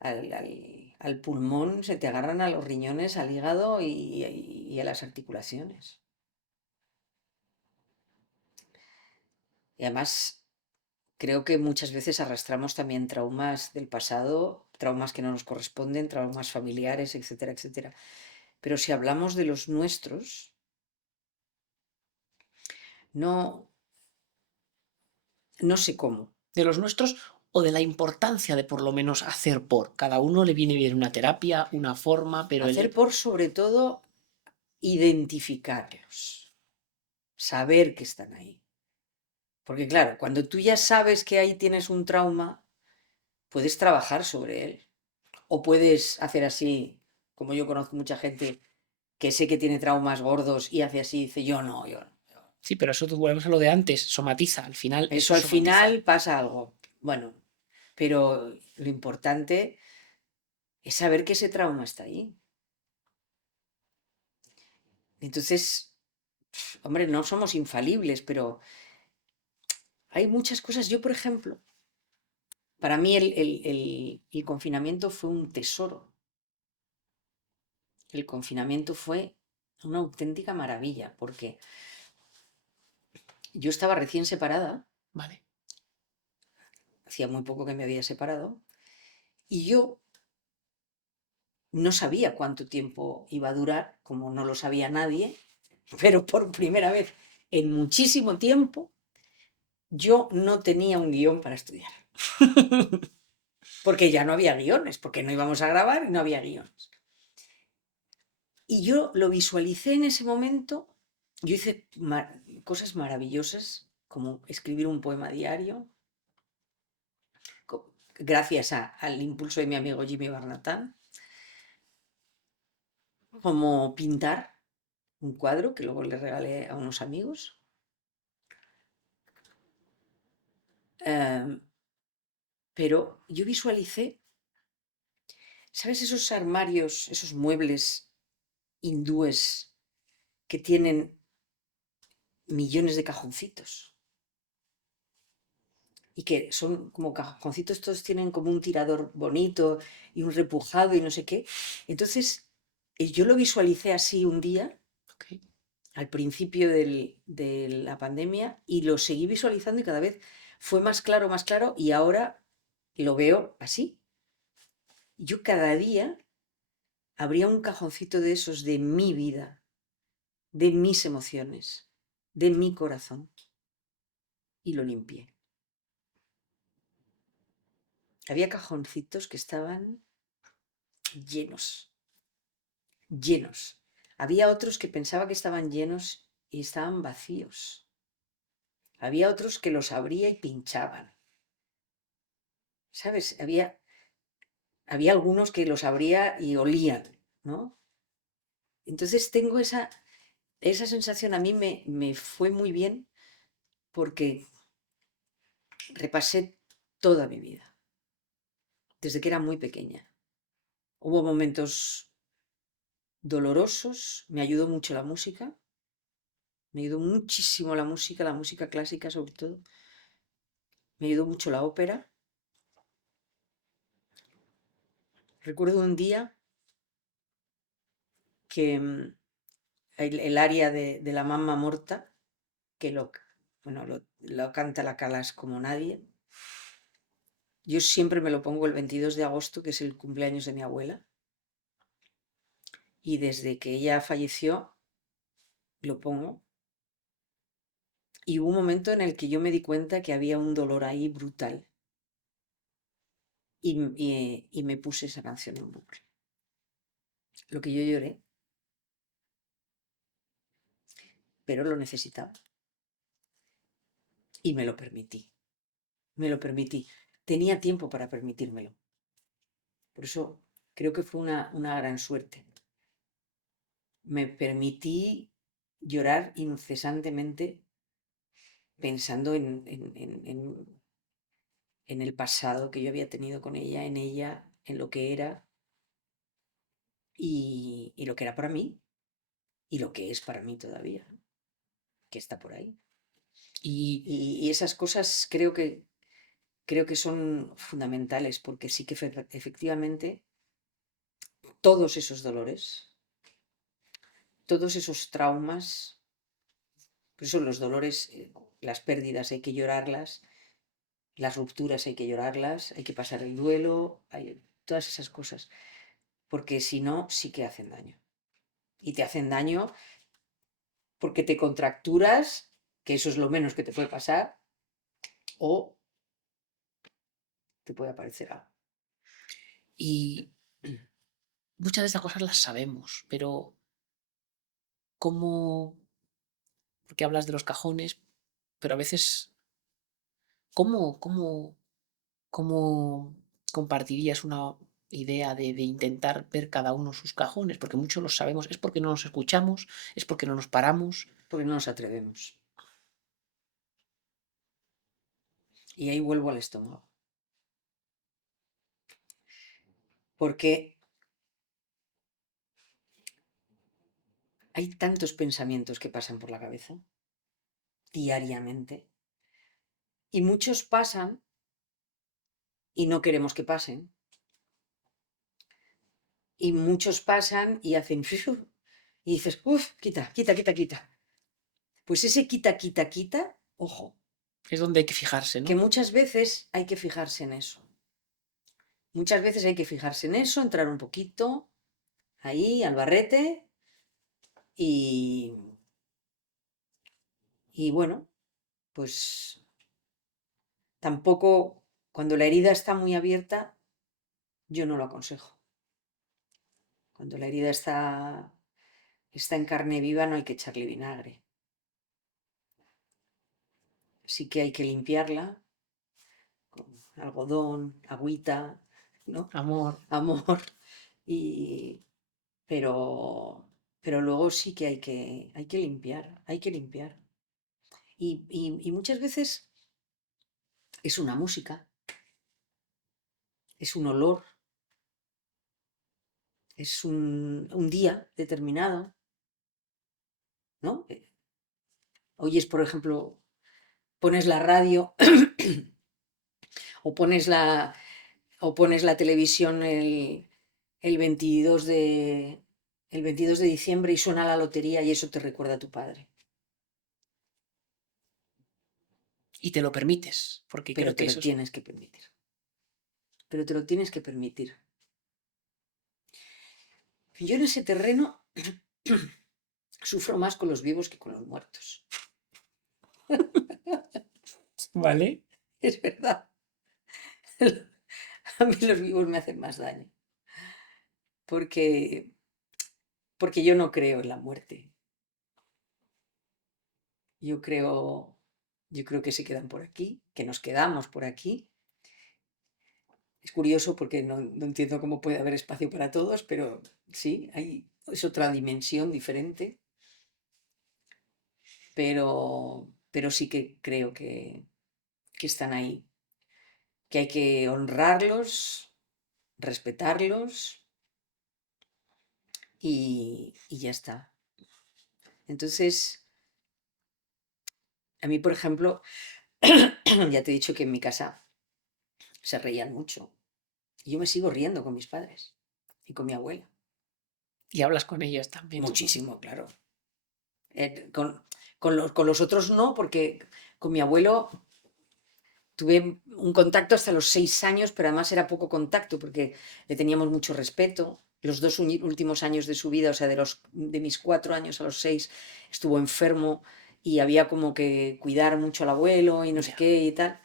al pulmón, se te agarran a los riñones, al hígado y a las articulaciones. Y además creo que muchas veces arrastramos también traumas del pasado, traumas que no nos corresponden, traumas familiares, etcétera, etcétera. Pero si hablamos de los nuestros, no, no sé cómo. De los nuestros o de la importancia de por lo menos hacer por. Cada uno le viene bien una terapia, una forma, pero Hacer por, sobre todo, identificarlos, saber que están ahí. Porque claro, cuando tú ya sabes que ahí tienes un trauma, puedes trabajar sobre él. O puedes hacer así, como yo conozco mucha gente que sé que tiene traumas gordos y hace así, dice yo no, yo no. Sí, pero eso volvemos a lo de antes, somatiza, al final Eso eso al somatiza. final pasa algo. Bueno, pero lo importante es saber que ese trauma está ahí. Entonces, hombre, no somos infalibles, pero hay muchas cosas. Yo, por ejemplo, para mí el confinamiento fue un tesoro. El confinamiento fue una auténtica maravilla, porque yo estaba recién separada, Vale. hacía muy poco que me había separado, y yo no sabía cuánto tiempo iba a durar, como no lo sabía nadie, pero por primera vez en muchísimo tiempo yo no tenía un guión para estudiar, porque ya no había guiones, porque no íbamos a grabar y no había guiones. Y yo lo visualicé en ese momento, yo hice cosas maravillosas, como escribir un poema diario, gracias al impulso de mi amigo Jimmy Barnatán, como pintar un cuadro que luego le regalé a unos amigos. Pero yo visualicé, ¿sabes esos armarios, esos muebles hindúes que tienen millones de cajoncitos? Y que son como cajoncitos, todos tienen como un tirador bonito y un repujado y no sé qué. Entonces, yo lo visualicé así un día, Ok. al principio de la pandemia, y lo seguí visualizando y cada vez fue más claro, y ahora lo veo así. Yo cada día abría un cajoncito de esos de mi vida, de mis emociones, de mi corazón, y lo limpié. Había cajoncitos que estaban llenos, llenos. Había otros que pensaba que estaban llenos y estaban vacíos. Había otros que los abría y pinchaban. ¿Sabes? Había algunos que los abría y olían, ¿no? Entonces tengo esa sensación, a mí me fue muy bien porque repasé toda mi vida, desde que era muy pequeña. Hubo momentos dolorosos, me ayudó mucho la música, me ayudó muchísimo la música clásica sobre todo, me ayudó mucho la ópera. Recuerdo un día que el aria de la Mamma Morta, que lo canta la Calas como nadie. Yo siempre me lo pongo el 22 de agosto, que es el cumpleaños de mi abuela, y desde que ella falleció lo pongo. Y hubo un momento en el que yo me di cuenta que había un dolor ahí brutal. Y me puse esa canción en bucle. Lo que yo lloré, pero lo necesitaba. Y me lo permití. Me lo permití. Tenía tiempo para permitírmelo. Por eso creo que fue una gran suerte. Me permití llorar incesantemente pensando en el pasado que yo había tenido con ella, en lo que era y lo que era para mí y lo que es para mí todavía, que está por ahí. Y esas cosas creo que son fundamentales porque sí que efectivamente todos esos dolores, todos esos traumas, por eso los dolores, las pérdidas hay que llorarlas, las rupturas hay que llorarlas, hay que pasar el duelo, todas esas cosas, porque si no, sí que hacen daño. Y te hacen daño porque te contracturas, que eso es lo menos que te puede pasar, o te puede aparecer algo. Y muchas de estas cosas las sabemos, pero ¿cómo? Porque hablas de los cajones, pero a veces, ¿cómo compartirías una idea de intentar ver cada uno sus cajones? Porque muchos los sabemos, es porque no nos escuchamos, es porque no nos paramos. Porque no nos atrevemos. Y ahí vuelvo al estómago. Porque hay tantos pensamientos que pasan por la cabeza diariamente Y muchos pasan y no queremos que pasen. Y muchos pasan y hacen fiu, y dices, uff, quita, quita, quita, quita. Pues ese quita, quita, quita, ojo, Es donde hay que fijarse, que ¿no? muchas veces hay que fijarse en eso. Muchas veces hay que fijarse en eso, entrar un poquito ahí al barrete y, y bueno, pues tampoco, cuando la herida está muy abierta, yo no lo aconsejo. Cuando la herida está en carne viva no hay que echarle vinagre. Sí que hay que limpiarla con algodón, agüita, ¿no? Amor. Amor. Y, pero luego sí que hay que limpiar, hay que limpiar. Y muchas veces es una música, es un olor, es un día determinado, ¿no? Oyes, por ejemplo, pones la radio o pones la televisión el 22 el 22 de diciembre y suena la lotería y eso te recuerda a tu padre. Y te lo permites, porque Pero creo te que lo eso es... tienes que permitir. Pero te lo tienes que permitir. Yo en ese terreno sufro más con los vivos que con los muertos. ¿Vale? Es verdad. A mí los vivos me hacen más daño. Porque, porque yo no creo en la muerte. Yo creo que se quedan por aquí, que nos quedamos por aquí. Es curioso porque no entiendo cómo puede haber espacio para todos, pero sí, es otra dimensión diferente. Pero sí que creo que están ahí, que hay que honrarlos, respetarlos y ya está. Entonces, a mí, por ejemplo, ya te he dicho que en mi casa se reían mucho. Y yo me sigo riendo con mis padres y con mi abuela. Y hablas con ellos también, supongo. Muchísimo, claro. Con los otros no, porque con mi abuelo tuve un contacto hasta los 6 años, pero además era poco contacto porque le teníamos mucho respeto. Los dos últimos años de su vida, o sea, de mis 4 años a los 6, estuvo enfermo y había como que cuidar mucho al abuelo y no sé Ya. qué y tal.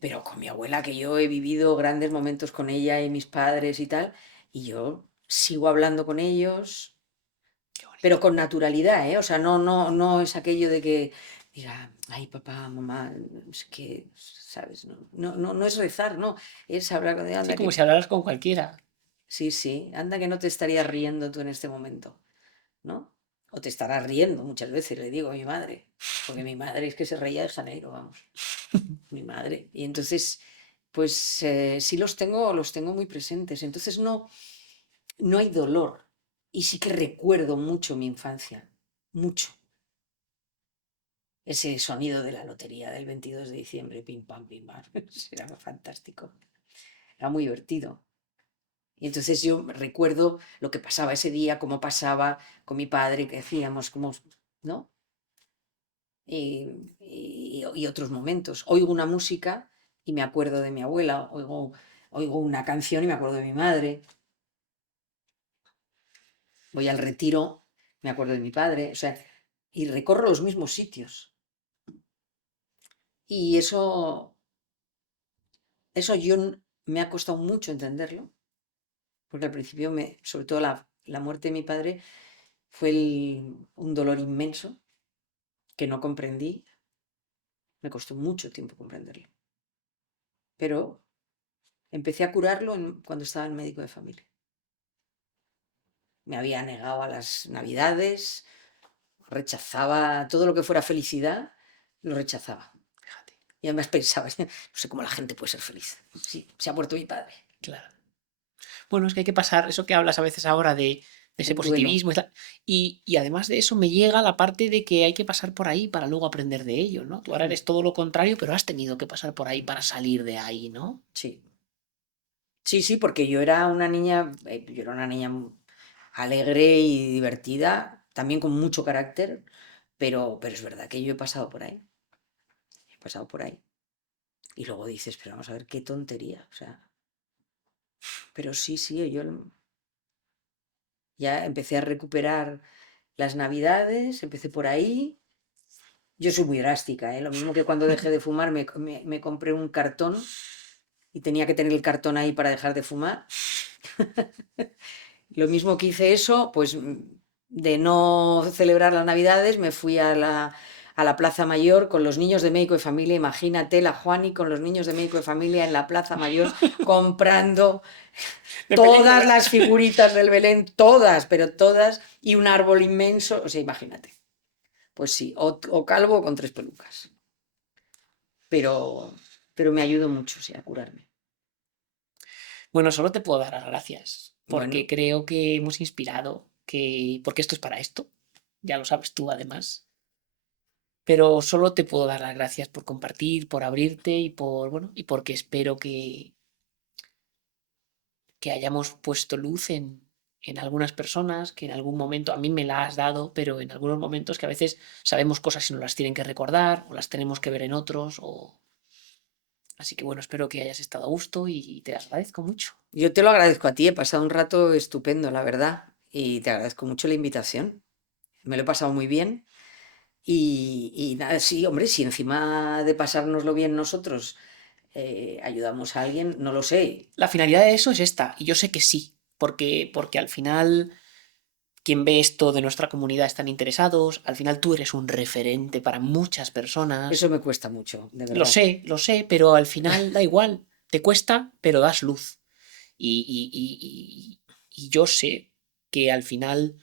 Pero con mi abuela, que yo he vivido grandes momentos con ella y mis padres y tal, y yo sigo hablando con ellos, Qué bonito. pero con naturalidad, ¿eh? O sea, no es aquello de que diga, ay, papá, mamá, es que, ¿sabes? No es rezar, no, es hablar de, Sí, anda, como que... si hablaras con cualquiera. Sí, sí, anda que no te estarías riendo tú en este momento, ¿no? O te estarás riendo muchas veces, le digo a mi madre, porque mi madre es que se reía de Janeiro, vamos, mi madre. Y entonces, pues sí los tengo muy presentes. Entonces no hay dolor. Y sí que recuerdo mucho mi infancia, mucho. Ese sonido de la lotería del 22 de diciembre, pim pam, pim pam, era fantástico. Era muy divertido. Y entonces yo recuerdo lo que pasaba ese día, cómo pasaba con mi padre, que hacíamos, como, ¿no? Y otros momentos. Oigo una música y me acuerdo de mi abuela, oigo una canción y me acuerdo de mi madre. Voy al retiro, me acuerdo de mi padre, o sea, y recorro los mismos sitios. Y eso me ha costado mucho entenderlo, porque al principio, sobre todo la muerte de mi padre, fue un dolor inmenso que no comprendí, me costó mucho tiempo comprenderlo. Pero empecé a curarlo cuando estaba en médico de familia. Me había negado a las navidades, rechazaba todo lo que fuera felicidad, lo rechazaba. Fíjate. Y además pensaba, no sé cómo la gente puede ser feliz. Sí, se ha muerto mi padre. Claro. Bueno, es que hay que pasar, eso que hablas a veces ahora de ese el duelo. positivismo. Y además de eso me llega la parte de que hay que pasar por ahí para luego aprender de ello, ¿no? Tú ahora eres todo lo contrario, pero has tenido que pasar por ahí para salir de ahí, ¿no? Sí. Sí, sí, porque yo era una niña, alegre y divertida, también con mucho carácter, pero es verdad que yo he pasado por ahí, he pasado por ahí. Y luego dices, pero vamos a ver qué tontería, o sea, pero sí, sí, yo ya empecé a recuperar las navidades, empecé por ahí. Yo soy muy drástica, ¿eh? Lo mismo que cuando dejé de fumar me compré un cartón y tenía que tener el cartón ahí para dejar de fumar. Lo mismo que hice eso, pues de no celebrar las Navidades, me fui a la Plaza Mayor con los niños de médico de familia. Imagínate la Juani con los niños de médico de familia en la Plaza Mayor comprando De todas película. las figuritas del Belén, todas, pero todas, y un árbol inmenso. O sea, imagínate. Pues sí, o calvo con 3 pelucas. Pero, pero me ayudó mucho, sí, a curarme. Bueno, solo te puedo dar las gracias, porque Bueno, creo que hemos inspirado, porque esto es para esto, ya lo sabes tú además, pero solo te puedo dar las gracias por compartir, por abrirte y bueno, y porque espero que hayamos puesto luz en algunas personas, que en algún momento a mí me la has dado, pero en algunos momentos que a veces sabemos cosas y nos las tienen que recordar o las tenemos que ver en otros. Así que bueno, espero que hayas estado a gusto y te agradezco mucho. yo te lo agradezco a ti, he pasado un rato estupendo, la verdad, y te agradezco mucho la invitación. Me lo he pasado muy bien. Y nada, sí, hombre, si encima de pasárnoslo bien nosotros ayudamos a alguien, no lo sé. La finalidad de eso es esta, y yo sé que sí, porque al final quien ve esto de nuestra comunidad están interesados, al final tú eres un referente para muchas personas. Eso me cuesta mucho, de verdad. Lo sé, pero al final da igual, te cuesta, pero das luz. Y, y- y- y yo sé que al final,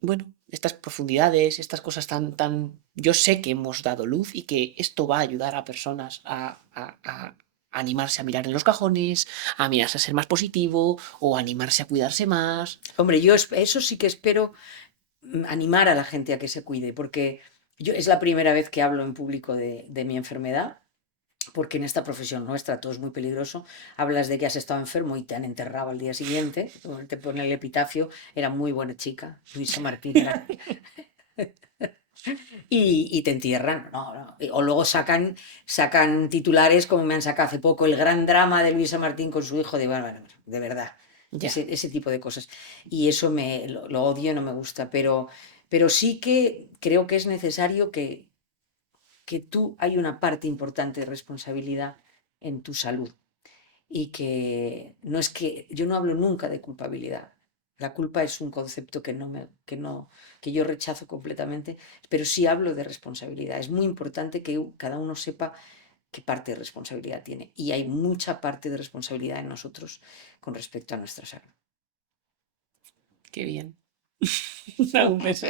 bueno, estas profundidades, estas cosas yo sé que hemos dado luz y que esto va a ayudar a personas a animarse a mirar en los cajones, a mirarse a ser más positivo o a animarse a cuidarse más. Hombre, yo eso sí que espero animar a la gente a que se cuide, porque yo es la primera vez que hablo en público de mi enfermedad, porque en esta profesión nuestra todo es muy peligroso. Hablas de que has estado enfermo y te han enterrado al día siguiente, te ponen el epitafio, era muy buena chica, Luisa Martín era. Y te entierran, no, no. O luego sacan titulares como me han sacado hace poco, el gran drama de Luisa Martín con su hijo, bueno, de verdad, Ya, ese tipo de cosas. Y eso lo odio, no me gusta, pero sí que creo que es necesario que tú hay una parte importante de responsabilidad en tu salud y que no es que yo no hablo nunca de culpabilidad. La culpa es un concepto que yo rechazo completamente, pero sí hablo de responsabilidad. Es muy importante que cada uno sepa qué parte de responsabilidad tiene. Y hay mucha parte de responsabilidad en nosotros con respecto a nuestra salud. qué bien. Un beso.